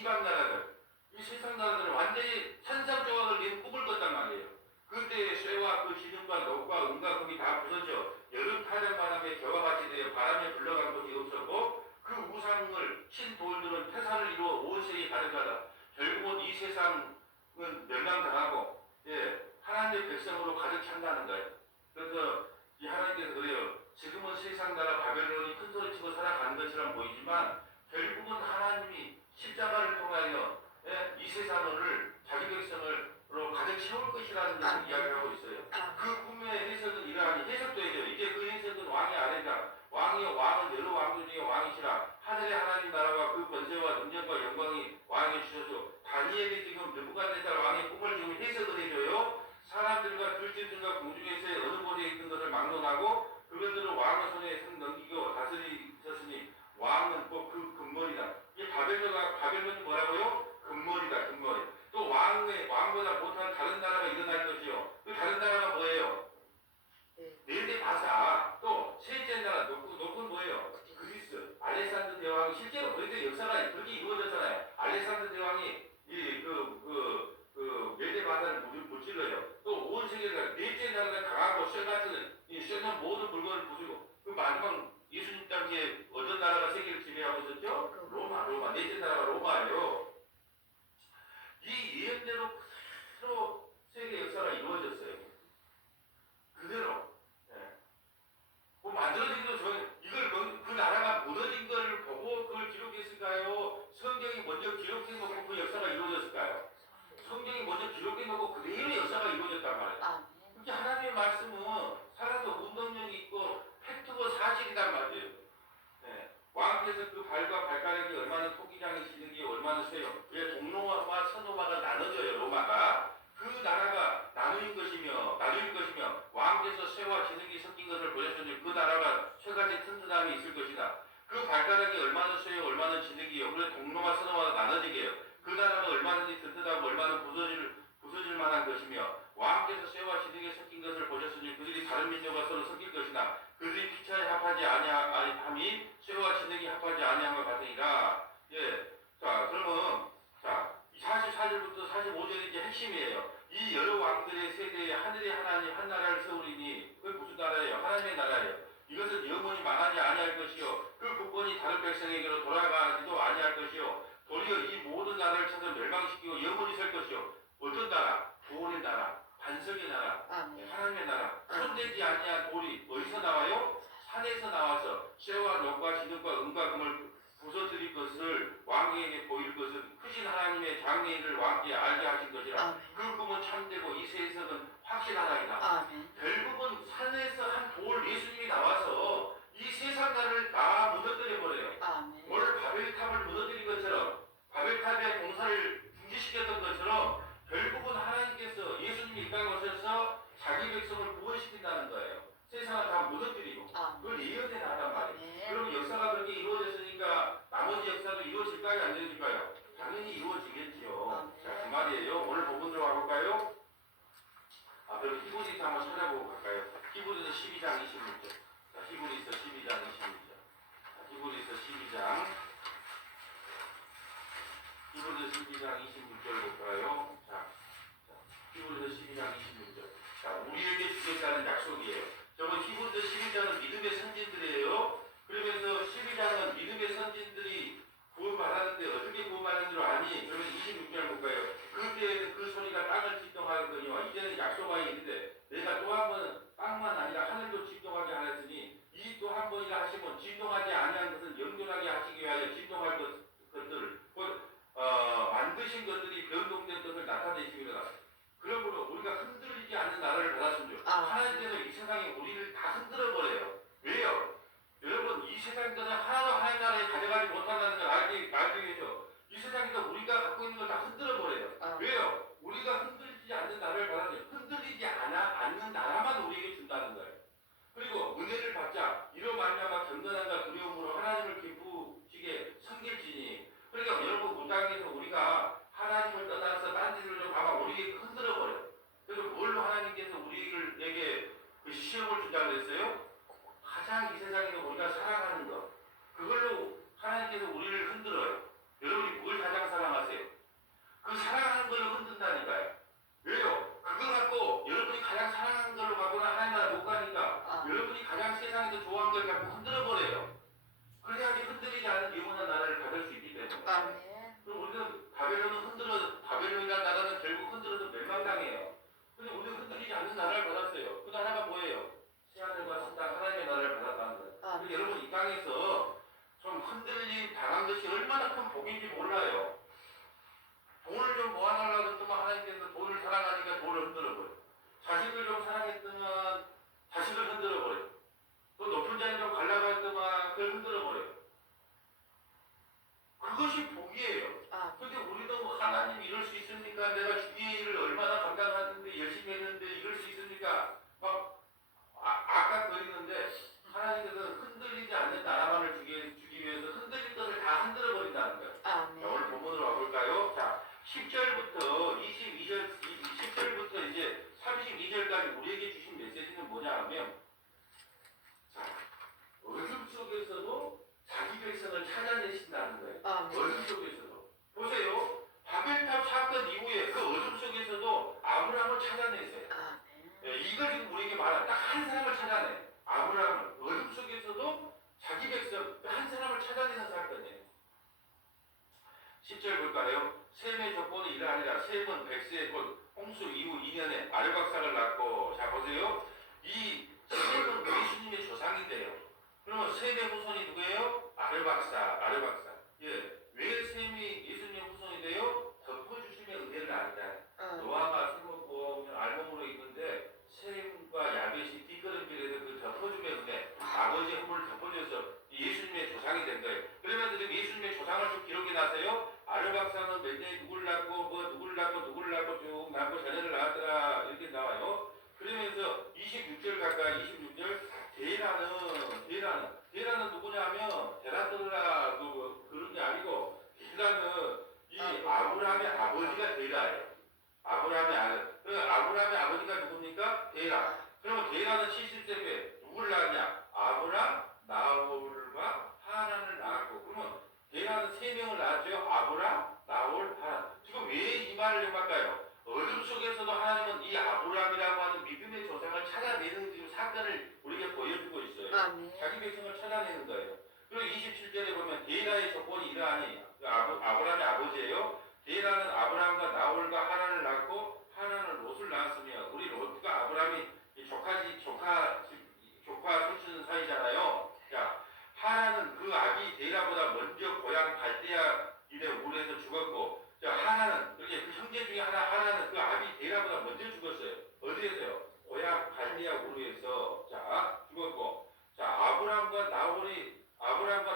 이방 나라들, 이 세상 나라들은 완전히 산상조각을 낸 꿈을 꿨단 말이에요. 그때 쇠와 그 기름과 녹과 은과 금이 다 부서져 여름 타장 바람에 겨와 같이 되어 바람에 불러간 곳이 없었고 그 우상을 친 돌들은 태산을 이루어 온 세계 가득하다. 결국은 이 세상은 멸망당하고 하나님의 백성으로 가득 찬다는 거예요. 그래서 이 하나님께서 그래요. 지금은 세상 나라 바벨론이 큰 소리치고 살아가는 것처럼 보이지만 결국은 하나님이 십자가를 통하여 이 세상을 자기 백성으로 가득 채울 것이라는 것을 이야기하고 있어요. 그 꿈의 해석은 이러하니 해석도 해줘요. 이제 그 해석은 왕이 아니라 왕은 여러 왕들 중에 왕이시라 하늘의 하나님 나라와 그 권세와 능력과 영광이 왕에게 주셔서 다니엘이 지금 느부갓네살 왕의 꿈을 지금 해석을 해줘요. 사람들과 들짐승과 공중에서 쇠 같은 이 쇠는 모든 물건을 부수고 그 마지막 예수님 당시에 어떤 나라가 세계를 지배하고 있었죠? 로마. 넷째 나라가 로마예요. 이 예언대로 그대로 세계 역사가 이루어졌어요. 그대로. 예. 뭐 만들어진 거 이걸 그 나라가 무너진 걸 보고 그걸 기록했을까요? 성경이 먼저 기록해놓고 그 역사가 이루어졌을까요? 성경이 먼저 기록해놓고 그대로 역사가 이루어졌단 말이에요. 그게 하나님의 말씀은 살아서 운동력이 있고 팩트고 사실이란 말이에요. 네. 왕께서 그 발과 발가락이 얼마나 토기장이 지는 게 얼마나 세요. 왜 동로마와 서노마가 나눠져요. 로마가 그 나라가 나눌 것이며 왕께서 쇠와 지능이 섞인 것을 보셨으니 그 나라가 쇠같이 튼튼함이 있을 것이다. 그 발가락이 얼마나 쇠요 얼마나 지능이요. 그래 동로마 서노마가 나눠지게 해요. 그 나라가 얼마든지 든든하고 얼마나 부서질 만한 것이며 왕께서 쇠와 지능에 섞인 것을 보셨으니 그들이 다른 민족과 서로 섞일 것이나 그들이 피차에 합하지 아니함이 쇠와 지능이 합하지 아니함과 같으니라. 예. 자 그러면 자 44절부터 45절이 이제 핵심이에요. 이 여러 왕들의 세대에 하늘의 하나님 한 나라를 세우리니 그게 무슨 나라예요? 하나님의 나라예요. 이것은 영원히 망하지 아니할 것이요 그 국권이 다른 백성에게로 돌아가지도 아니할 것이요 도리어 이 모든 나라를 쳐서 멸망시키고 영원히 설 것이요 어떤 나라? 구원의 나라, 반석의 나라, 하나님의 나라. 손대지 아니한 돌이 어디서 나와요? 산에서 나와서 쇠와 녹과 진흙과 은과 금을 부서뜨릴 것을 왕에게 보일 것은 크신 하나님의 장래일을 왕께 알게 하신 것이라. 그 꿈은 참되고 이 세석은 확실하나이다. 결국은 산에서 한 돌 예수님이 나와서 이 세상 나라를 다 무너뜨려 버려요. 오늘 바벨탑을 무너뜨린 것처럼 바벨탑의 공사를 중지시켰던 것처럼 결국은 하나님께서 예수님이 이 땅에 오셔서 자기 백성을 구원시킨다는 거예요. 세상을 다 무너뜨리고 그걸 예언해 나란 말이에요. 그럼 역사가 그렇게 이루어졌으니까 나머지 역사도 이루어질까요? 안 이루어질까요? 당연히 이루어지겠지요. 자, 그 말이에요. 오늘 본문으로 가볼까요? 그럼 히브리서 한번 찾아보고 갈까요? 히브리서 12장 26절. 자, 히브리서 12장 26절. 히브리서 12장 26절 볼까요? 자, 히브리서 12장 26절. 자, 우리에게 주겠다는 약속이에요. 저번 히브리서 12장은 믿음의 선진들이에요. 그러면서 12장은 믿음의 선진들이 구원받았는데 어떻게 구원받은 줄 아니? 그러면 26절 볼까요? 그때에는 그 소리가 땅을 진동하거니와 이제는 약속하여 있는데 내가 또 한 번 땅만 아니라 하늘도 진동하게 하였으니 이 또 한 번이라 하시면 진동하지 아니한 것은 영존하게 하시기 위하여 진동할 것들을 만드신 것들이 변동된 것을 나타내시기로 하다. 그러므로 우리가 흔들리지 않는 나라를 받았습니다. 하나님께서 이 세상에 우리를 다 흔들어 버려요. 왜요? 여러분 이 세상에서는 하나도 하나님 나라에 가져가지 못한다는 걸 알기 위해서 이 세상에서 우리가 갖고 있는 걸 다 흔들어 버려요. 왜요? 우리가 흔들리지 않는 나라를 받았어요. 흔들리지 않는 나라만 우리에게 준다는 거예요. 그리고 은혜를 받자 이로 말미암아 경건함과 두려움으로 하나님을 기쁘시게 섬길지니. 그러니까 여러분 그 땅에서 우리가 하나님을 떠나서 딴 짓을 좀 아마 우리에게 흔들어 버려. 그래서 뭘로 하나님께서 우리에게 그 시험을 준다고 했어요? 가장 이 세상에서 우리가 사랑하는 것, 그걸로 하나님께서 우리를 흔들어요. 여러분이 뭘 가장 사랑하세요? 그 사랑하는 걸로 흔든다니까요. 왜요? 그걸 갖고 여러분이 가장 사랑하는 걸로 가거나 하나님 나라 못 가니까 여러분이 가장 세상에서 좋아하는 걸 갖고 흔들어 버려요. 그래야지 흔들리지 않은 영원한 나라를 받을 수 있기 때문에. 그럼 우리는 바벨론이라는 나라는 결국 흔들어서 멸망당해요. 근데 우리는 흔들리지 않는 나라를 받았어요. 그 나라가 뭐예요? 새하늘과 새 땅 하나님의 나라를 받았다는 거예요. 근데 여러분 이 땅에서 좀 흔들림 당한 것이 얼마나 큰 복인지 몰라요. 돈을 좀 모아달라고 했더만 하나님께서 돈을 사랑하니까 돈을 흔들어버려. 자식을 좀 사랑했더만 자식을 흔들어버려. 또 높은 자리 좀 가려고 했더만 그걸 흔들어버려. 그것이 복이에요. 근데 우리도 하나님 이럴 수 있습니까? 내가 주의 일을 얼마나 감당하는데 열심히 했는데 이럴 수 있습니까? 보세요. 이 셈은 예수님의 조상인데요. 그러면 셈의 후손이 누구예요? 아르박사. 예, 왜 셈이 예수님의 후손인데요? 덮어주시면 은혜를 안다. 노아가 술 먹고 알몸으로 있는데 셈과 야벳이 뒷걸음질해서 그 덮어주면 은혜, 아버지의 허물을 덮어줘서 예수님의 조상이 된 거예요. 그러면서 지금 예수님의 조상을 쭉 기록해 놨어요. 아르박사는 몇 년에 누굴 낳고 쭉 낳고 자녀를 낳았더라 이렇게 나와요. 그러면서 26절 가까이 26절 데라는 누구냐 하면 데라들라 그런 게 아니고 데라는 이 아브라함의 아버지가 데라예요. 아브라함의 아버지가 누굽니까? 데라. 그러면 데라는 70세 누굴 낳았냐? 아브람, 나홀과 하란을 낳았고, 그러면 데라는 3명을 낳았죠. 아브람, 나홀, 하란. 지금 왜 이 말을 해볼까요? 어둠 속에서도 하나님은 이 아브람이라고 하는 믿음의 조상을 찾아내는 지금 사건을 우리에게 보여주고 있어요. 자기 백성을 찾아내는 거예요. 그리고 27절에 보면 데라의 조건이 이러하니 아브람의 아버지예요. 데라는 아브람과 나홀과 하란을 낳고 하란은 롯을 낳았으며, 우리 롯과 아브람이 조카 손주는 사이잖아요. 자, 하란은 그 아비 데라보다 먼저 고향 갈대아 일에 우르에서 죽었고, 자, 하란은 이렇게 그 형제 중에 하나는 그 아비 데라보다 먼저 죽었어요. 어디에서요? 고향 갈대아 우르에서 죽었고, 자, 아브람과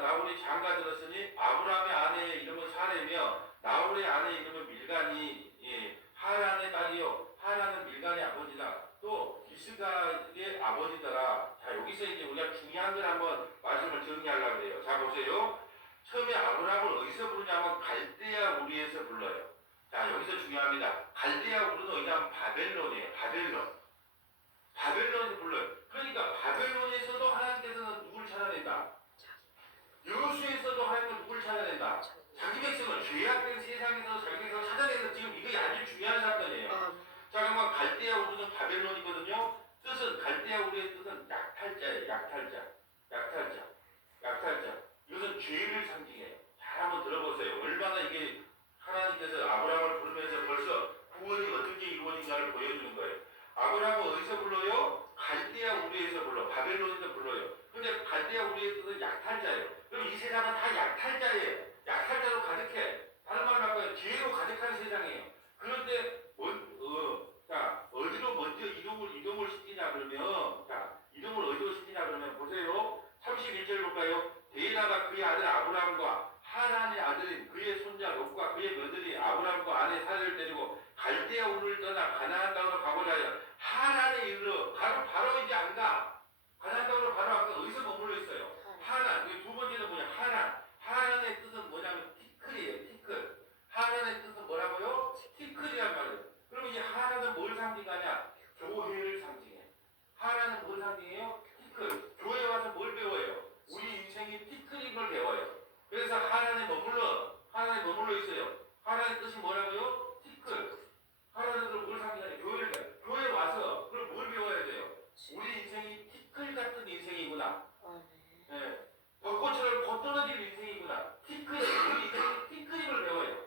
나홀이 장가 들었으니 아브람의 아내의 이름은 사레며 나홀의 아내의 이름은 밀가니, 예, 하란의 딸이요. 하란은 밀간의 아버지다. 또 이스가의 아버지더라. 자, 여기서 이제 우리가 중요한 걸 한번 말씀을 정리하려고 해요. 자, 보세요. 처음에 아브라함을 어디서 부르냐면 갈대아 우리에서 불러요. 자, 여기서 중요합니다. 갈대아 우리는 어디냐면 바벨론이에요. 바벨론에서 불러요. 그러니까 바벨론에서도 하나님께서는 누굴 찾아낸다? 여수에서도 하나님은 누굴 찾아낸다? 자기 백성을, 죄악된 세상에서 자기 백성을 찾아내는, 지금 이게 아주 중요한 사건이에요. 자, 그러면 갈대아 우르는 바벨론이거든요. 뜻은, 갈대아 우르의 뜻은 약탈자예요. 약탈자. 이것은 죄를 상징해요. 잘 한번 들어보세요. 얼마나 이게 하나님께서 아브라함을 부르면서 벌써 구원이 어떻게 이루어진가를 보여주는 거예요. 아브라함은 어디서 불러요? 갈대아 우르에서 불러. 바벨론에서 불러요. 근데 갈대아 우르의 뜻은 약탈자예요. 그럼 이 세상은 다 약탈자예요. 약탈자로 가득해. 다른 말로 할까요? 죄로 가득한 세상이에요. 그런데 어디로 먼저 이동을 시키냐 그러면 보세요. 31절 볼까요? 데라가 그의 아들 아브람과 하란의 아들인 그의 손자 롯과 그의 며느리 아브람과 아내 사례를 데리고 갈대아 우르를 떠나 가나안 땅으로 가고자 하여 하란에 이르러 바로 이제 안 가. 가나안 땅으로 바로 안 가. 어디서 머물러 있어요? 하란. 두 번째는 뭐냐? 하란의 뜻은 뭐냐면 티클이에요. 티클. 하란의 뜻은 뭐라고요? 티클이란 말이에요. 그럼 이 하란은 뭘 상징하냐? 교회를 상징해. 하란은 뭘 상징해요? 티클. 교회 와서 뭘 배워요? 우리 인생이 티클인 걸 배워요. 그래서 하란에 머물러 있어요. 하란의 뜻이 뭐라고요? 티클. 하란은 뭘 상징하냐? 교회를 배워요. 교회 와서 그럼 뭘 배워야 돼요? 우리 인생이 티클 같은 인생이구나. 네. 벚꽃처럼 겉돌아질 인생이구나. 우리 인생이 티클임을 배워요.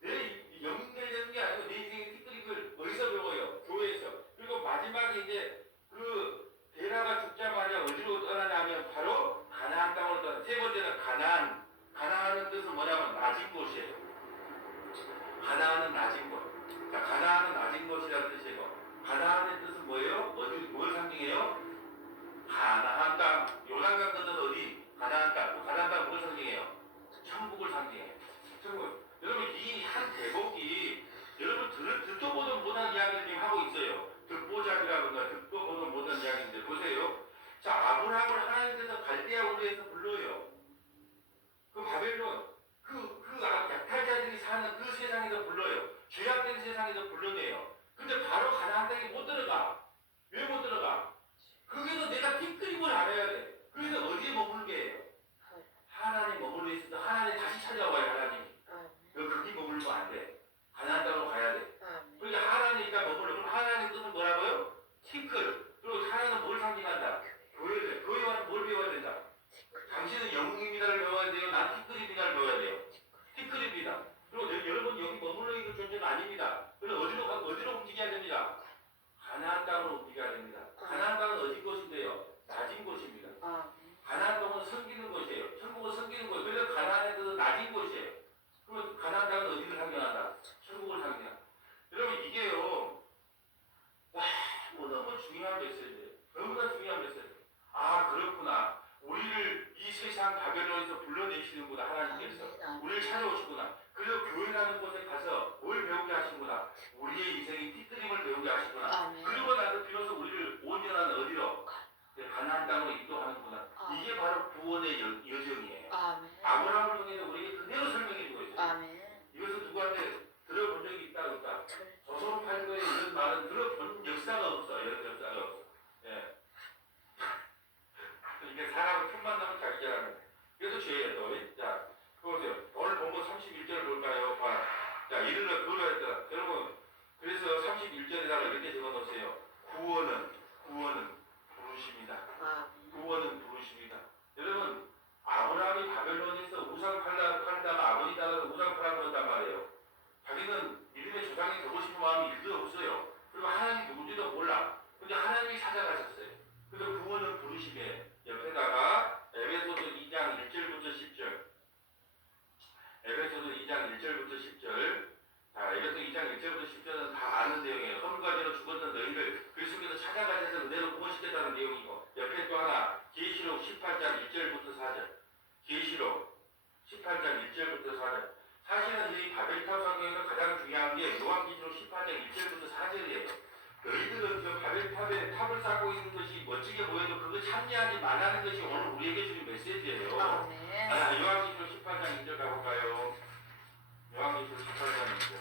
내 영웅되는 게 아니고 내 인생의 티끌을 어디서 배워요? 교회에서. 그리고 마지막에 이제 그 데라가 죽자마자 어디로 떠나냐면 바로 가나안 땅으로 떠나. 세 번째는 가나안. 가나안은 뜻은 뭐냐면 낮은 곳이에요. 가나안은 낮은 곳. 자, 가나안은 낮은 곳이라는 뜻이고, 가나안의 뜻은 뭐예요? 뭘 상징해요? 가나안 땅. 요단강 건너서 어디? 가나안 땅. 가나안 땅은 뭘 상징해요? 천국을 상징해요. 천국. 여러분, 이 한 대목이 여러분 듣도 보도 못한 이야기를 지금 하고 있어요. 듣보잡이라든가 듣도 보도 못한 이야기인데 보세요. 자, 아브라함을 하나님께서 갈대아 우르에서 불러요. 그 바벨론, 약탈자들이 사는 그 세상에서 불러요. 죄악된 세상에서 불러내요. 근데 바로 가나안 땅에 못 들어가. 왜 못 들어가? 거기서 내가 티끌임을 알아야 돼. 그래서 어디에 머물게 해요? 하나님 머물러 있어도 하나님 다시 찾아와요. 하나님이. 너 거기 머물면 안 돼. 가나안 땅으로 가야 돼. 그러니까 하나님 일단 머물러. 그럼 하나님 뜻은 뭐라고요? 티끌. 그리고 하나님은 뭘 상징한다? 교회 와서 뭘 배워야 된다? 이상 바벨론에서 불러내시는구나. 하나님께서 우리를 찾아오시구나. 그래서 교회라는 곳에 가서 뭘 배우게 하시구나. 우리의 인생의 띠끄림을 배우게 하시구나. 그리고 나서 비로소 우리를 온전한 어디로? 가나안 땅으로 인도하는구나. 이게 바로 구원의 여정이에요. 아브라함을 통해서 우리에게 그대로 설명해 주고 있어요. 이것을 누구한테 들어본 적이 있다 없다. 저소로 팔도에 이런 말은 들어본 역사가 없어. 이런 역사가 없어. 예. 이게 사람은 틈만 나면 자기가 하는 거예요. 그래도 죄예요. 또. 자, 보세요. 오늘 본문 31절을 볼까요? 봐. 자, 이런 걸 그걸 했더라. 여러분, 그래서 31절에다가 이렇게 적어 놓으세요. 구원은 부르십니다. 구원은 부르십니다. 여러분, 아브라함이 바벨론에서 우상 팔다가 아버지 따라서 우상 팔아버렸단 말이에요. 자기는 믿음의 조상이 되고 싶은 마음이 1도 없어요. 그리고 하나님이 누군지도 몰라. 근데 하나님이 찾아가셨어요. 그래서 구원은 부르심에 옆에다가 에베소서 2장 1절부터 10절. 에베소서 2장 1절부터 10절. 자, 에베소 2장 1절부터 10절은 다 아는 내용이에요. 헌가지로 죽었던 너희를 그리스도께서 찾아가셔서 은혜로 구원시켰다는 내용이고, 옆에 또 하나 계시록 18장 1절부터 4절. 계시록 18장 1절부터 4절. 사실은 이 바벨탑 성경에서 가장 중요한 게 요한계시록 18장 1절부터 4절이에요. 너희들은 저 바벨탑에 탑을 쌓고 있는 것이 멋지게 보여도 그거 참여하지 말라는 것이 오늘 우리에게 주는 메시지예요. 요한계시록 18장 1절 가볼까요? 요한계시록 18장 1절.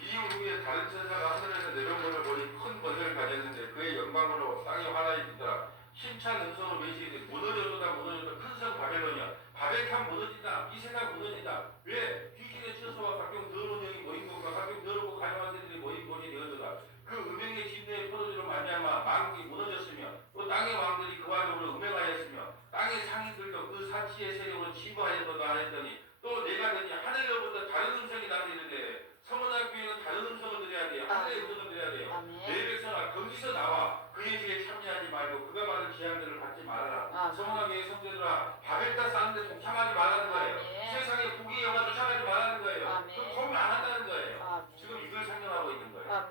이후에 다른 천사가 하늘에서 내려온 것을 보니 큰 번개를 가졌는데 그의 영광으로 땅이 환하여지더라. 힘찬 음성으로 외치되 무너져도다 큰 성 바벨론이야. 바벨탑 무너진다. 이 세상 무너진다. 왜? 귀신의 처소와 각종 더러운 영이 모인 것과 각종 더럽고 가증한 새들이 모인 곳이 되어서다. 그 음행의 진노의 포도주로 말미암아 만국이 무너졌으며 또 땅의 왕들이 그와 더불어 음행하였으며 땅의 상인들도 그 사치의 세력으로 치부하였도다 하였더니 또 내가 듣니 하늘로부터 다른 음성이 나오는데 서문화 교회는 다른 음성을 드려야 돼요. 하늘의 음성을 드려야 돼요. 내 백성아 거기서 나와 그의 집에 참여하지 말고 그가 받은 지향들을 받지 말아라. 서문화 교회 성도들아 바벨탑 쌓는데 동참하지 말라는 거예요. 세상에 고기 영화 쫓아가지 말라는 거예요. 그럼 고민 안 한다는 거예요. 지금 이걸 설명하고 있는 거예요.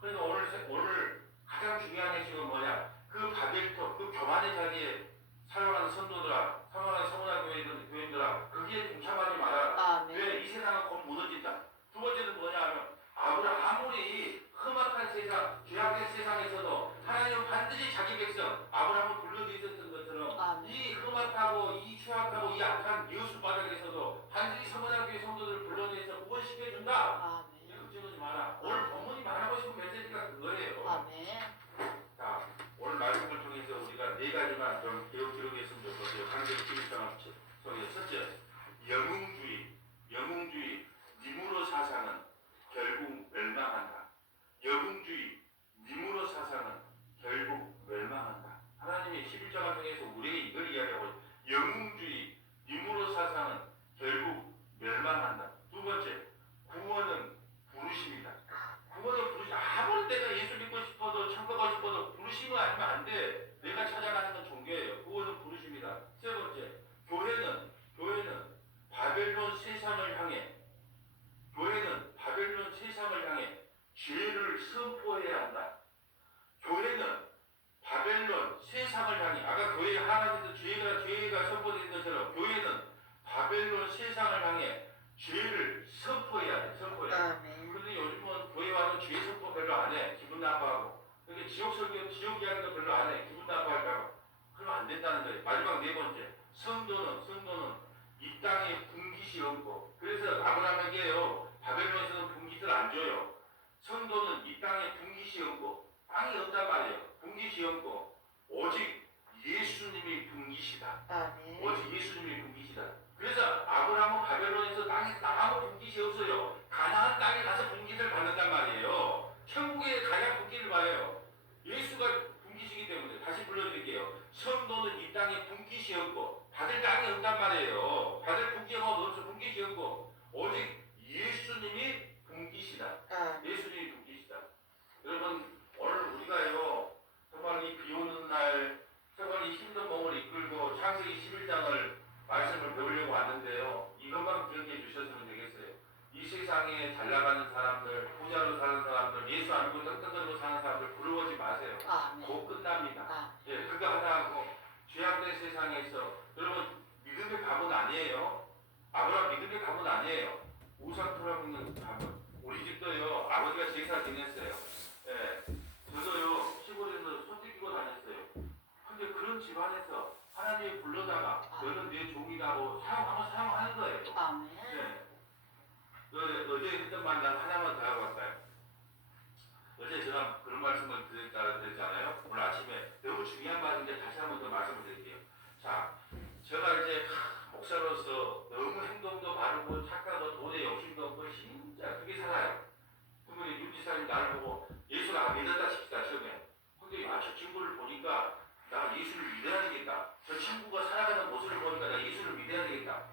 그래서 오늘 가장 중요한 게 지금 뭐냐? 그 바벨탑, 그 교만의 자리에 사용하는 선도들아, 사용하는 서문화 교인들아, 거기에 동참하지 말아라. 왜? 이 세상은 곧 무너진다. 두 번째는 뭐냐 하면 아무리 험악한 세상, 죄악된 세상에서도 하나님은 반드시 자기 백성 아브라함을 불러주셨던 것처럼 이 험악하고 이 추악하고 이 악한 여수 바닥에서도 반드시 서문화교회 성도들을 불러내서 구원시켜준다. 이거 걱정하지 마라. 오늘 본문이 말하고 싶은 메시지가 그거예요. 자, 오늘 말씀을 통해서 우리가 네 가지만 좀 기록했으면 좋겠어요. 강제로 기록장 속에 첫째, 영웅주의, 니무로 사상은 결국 멸망한다. 영웅주의, 니무로 사상은 결국 멸망한다. 하나님의 11장을 통해서 우리에게 이걸 이야기하고 있어요. 영웅주의, 니무로 사상은 결국 멸망한다. 두 번째, 구원은 부르심이다. 구원은 부르심. 아무리 내가 예수 믿고 싶어도 천국하고 싶어도 부르심은 아니면 안 돼. 내가 찾아가는 건 종교예요. 구원은 부르심이다. 세 번째, 교회는 바벨론 세상을 향해 죄를 선포해야 한다. 교회는 바벨론 세상을 향해 아까 교회 하나님께서 죄가 선포된 것처럼 교회는 바벨론 세상을 향해 죄를 선포해야 돼. 그런데 요즘은 교회 와서 죄 선포 별로 안 해. 기분 나빠하고. 그러니까 지옥 이야기도 별로 안 해. 기분 나빠할까봐. 그러면 안 된다는 거예요. 마지막 네 번째, 성도는 이 땅에 분깃이 없고, 그래서 아브라함에게요 바벨론에서는 분깃을 안 줘요. 성도는 이 땅에 분깃이 없고 땅이 없단 말이에요. 분깃이 없고 오직 예수님이 분깃이다. 오직 예수님이 분깃이다. 그래서 아브라함은 바벨론에서 땅에 아무 분깃이 없어요. 가나안 땅에 가서 분깃을 받는단 말이에요. 천국에 가야 분깃을 받아요. 예수가 분깃이기 때문에. 다시 불러드릴게요. 성도는 이 땅에 분깃이 없고 받을 땅이 없단 말이에요. 받을 분깃이 없어. 분깃이 없고 오직 예수님이 분깃이다. 예수님이 분깃이다. 여러분 오늘 우리가요 정말 이 비오는 날 정말 이 힘든 몸을 이끌고 창세기 11장을 말씀을 배우려고 왔는데요. 이것만 기억해 주셨으면 되겠어요. 이 세상에 잘 나가는 사람들, 부자로 사는 사람들, 예수 안 믿고 떵떵거리고 사는 사람들 부러워하지 마세요. 곧 끝납니다. 예, 그거 하다 하고 죄악된 세상에서 여러분 믿음의 가문 아니에요. 아브라함 믿음의 가문 아니에요. 우상 털어먹는 가문. 우리 집도요 아버지가 제사 지냈어요. 예, 저도요 시골에서 손 뜯기고 다녔어요. 근데 그런 집안에서 하나님이 불러다가 너는 내 종이라고 사용하는 거예요. 아멘. 네. 어제 했던 말 난 하나만 더 하고 왔어요. 어제 제가 그런 말씀을 드렸잖아요. 오늘 아침에 너무 중요한 말인데 다시 한번 더 말씀을 드릴게요. 자, 제가 이제 목사로서 너무 행동도 바르고 착하고 돈에 욕심도 없고 진짜 그게 살아요. 그분이 윤지사님 나를 보고 예수를 안 믿었다 싶다 처음에. 근데 저 친구를 보니까 나 예수를 믿어야 되겠다. 저 친구가 살아가는 모습을 보니까 나 예수를 믿어야 되겠다.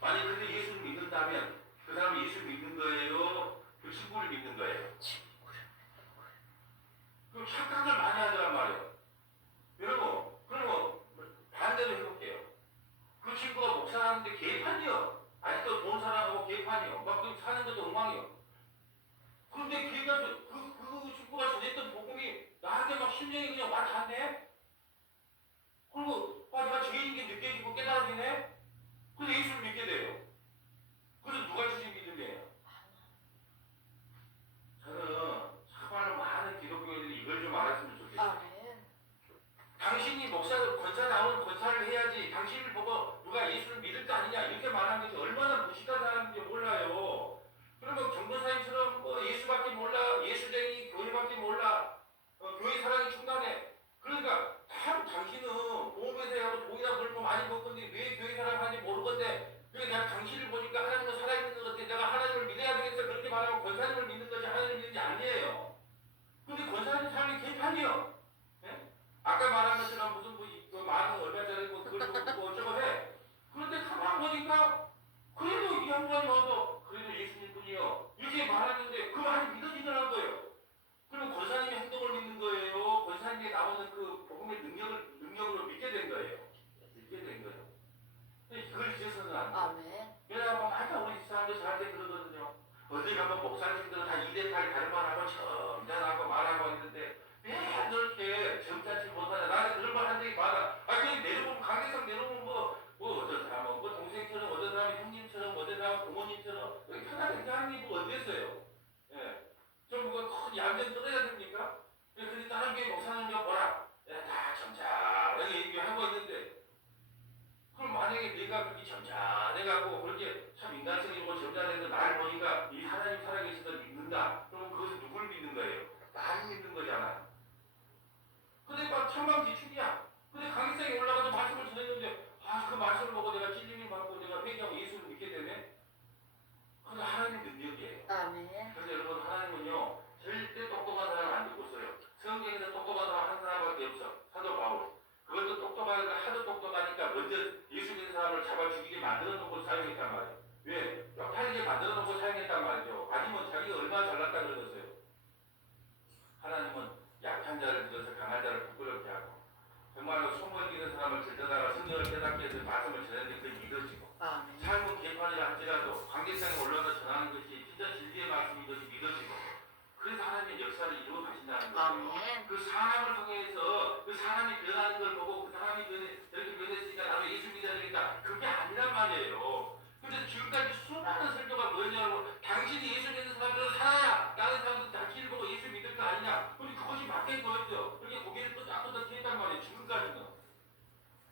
만약 근데 예수를 믿는다면 그 사람이 예수 믿는 거예요? 그 친구를 믿는 거예요? 그럼 착각을 많이 하더란 말이에요. 여러분, 그러면 반대로 해볼게요. 그 친구가 목사하는데 개판이요. 아직도 돈 사랑하고 개판이요. 막 사는 것도 엉망이요. 그런데 걔가 그 친구가 전했던 복음이 나한테 막 심령이 그냥 와 닿네? 그리고 내가 죄인인 게 느껴지고 깨달아지네? 그래서 예수를 믿게 돼요. 그래서 누가 주신 믿음이에요? 저는 정말로 많은 기독교인들이 이걸 좀 알았으면 좋겠어요. 당신이 목사로 권사 나오는 권사를 해야지 당신을 보고 누가 예수를 믿을 거 아니냐 이렇게 말하는 것이 얼마나 무식한 사람인지 몰라요. 그러면 경도사님처럼 예수밖에 몰라, 예수쟁이 교회밖에 몰라, 교회 사랑이 충만해. 그러니까 참 당신은 보험회사하고 돈이나 벌고 많이 벌건데 왜 교회 사랑 하는지 모르건데 그냥 당신을 보니까 하나님은 살아있는 것 같아. 내가 하나님을 믿어야 되겠어. 그렇게 말하고 권사님을 믿는 것이 하나님을 믿는 게 아니에요. 근데 권사님 삶이 개판이요. 네? 아까 말한 것처럼 무슨 만원 얼마짜리 그걸 어쩌고 해. 그런데 가만 보니까 그래도 이 양반이 와도 그래도 예수님 뿐이요. 이렇게 말하는데 그 말이 믿어지더라는 거예요. 그리고 권사님의 행동을 믿는 거예요. 권사님이 나오는 그 복음의 능력으로 믿게 된 거예요. 믿게 된 거예요. 그걸 잊어서는 안 돼요. 왜냐하면 항상 우리 사람들 저한테 그러거든요. 어디 가면 목사님들은 다 2대8 다른 말하고 점잖하고 말하고 있는데 왜 그렇게 점잖지 못하냐. 나는 그런 말 한 적이 많아. 그냥 내려보면 강대상 내려보면 어떤 사람은 동생처럼 어떤 사람은 형님처럼 어떤 사람은 부모님처럼 편하게 하는 게 어땠어요? 예. 좀 큰 얌전 떨어야 됩니까? 근데 다른 게 목사님이 뭐라? 다 점잖하게 얘기하고 있는데 그럼 만약에 내가 그렇게 점잖해갖고 그렇게 참 인간성이 있고 점잖해서 나를 보니까 이 하나님 살아계시다 믿는다. 그러면 그것은 누굴 믿는 거예요? 나를 믿는 거잖아. 근데 막 천방지축이야. 근데 강의상에 올라가서 말씀을 전했는데 그 말씀을 보고 내가 찔림을 받고 내가 회개하고 예수를 믿게 되네? 그건 하나님의 능력이에요. 그래서 여러분 하나님은요 절대 똑똑한 사람 안 듣고 있어요. 성경에서 똑똑한 사람 한 사람밖에 없어. 사도 바울. 그것도 똑똑하니까 하도 똑똑하니까 먼저 예수 믿는 사람을 잡아 죽이게 만들어 놓고 사용했단 말이에요. 왜? 역할이게 만들어 놓고 사용했단 말이죠. 아니면 자기가 얼마나 잘났다 그러겠어요. 하나님은 약한 자를 들어서 강한 자를 부끄럽게 하고 정말로 소문 있는 사람을 들여다가 성령을 깨닫게 해서 말씀을 전하는 게 믿어지고 삶은 개판이라 할지라도 관계성에 올라가 전하는 것이 진짜 진리의 말씀인 것이 믿어지고 그래서 하나님의 역사를 이루어 가신다는 거예요. 그 사람을 통해서 그 사람이 변하는 걸 보고 그 사람이 저렇게 변했으니까 나도 예수 믿어야 되겠다. 그게 아니란 말이에요. 근데 지금까지 수많은 설교가 뭐냐고 당신이 예수 믿는 사람들은 살아야 다른 사람들은 당신을 보고 예수 믿을 거 아니냐. 근데 그것이 맞게 보였죠. 그렇게 고개를 끄덕끄덕 했단 말이에요. 지금까지는.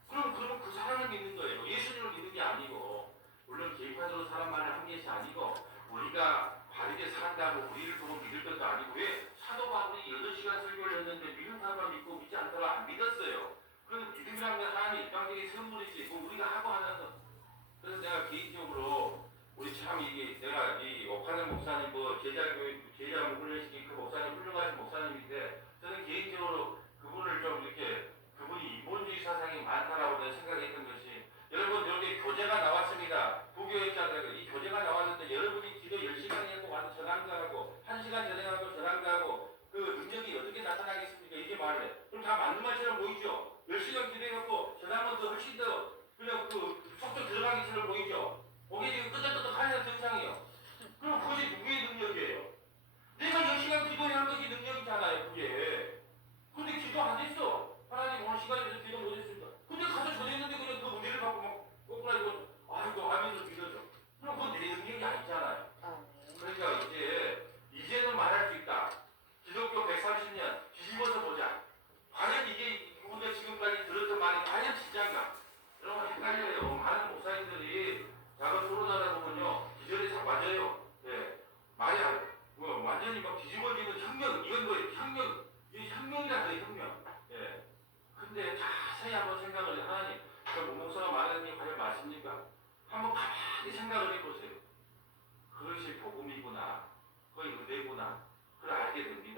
그럼 그 사람을 믿는 거예요. 예수님을 믿는 게 아니고 물론 개판으로 사람 말을 한 것이 아니고 우리가 바르게 산다고 우리를 보고 믿을 것도 아니고 왜 사도 바울이 8시간 설교를 했는데 믿는 사람만 믿고 믿지 않는 사람 안 믿었어요. 그래서 믿음이라는 건 하나님의 일방적인 선물이지 그 우리가 하고 하나서 그래서 내가 개인적으로 우리 참 이게 내가 이 옥하늘 목사님 제자 훈련시킨 그 목사님 훌륭하신 목사님인데 저는 개인적으로 그분을 좀 이렇게 그분이 인본주의 사상이 많다라고 내가 생각했던 것이 여러분 여기 교재가 나왔습니다. 부교육자들 이 교재가 나왔는데 여러분이 기도 10시간 했고 와서 전환가하고 1시간 전행하고 전환가하고 그 능력이 어떻게 나타나겠습니까? 이게 말이에요. 그럼 다 맞는 말처럼 보이죠? 10시간 기도해갖고 전환은 더 훨씬 더 그냥 속도 들어가기처럼 보이죠? 거기 지금 끄덕끄덕 하는 정상이에요. 그럼 그것이 누구의 능력이에요? 내가 10시간 기도한 것이 능력이잖아요. 그게 근데 자세히 한번 생각을 하나님, 저 무목사가 말하는 게 과연 맞습니까? 한번 가만히 생각을 해보세요. 그것이 복음이구나. 그게 은혜구나. 그걸 알게 됩니다.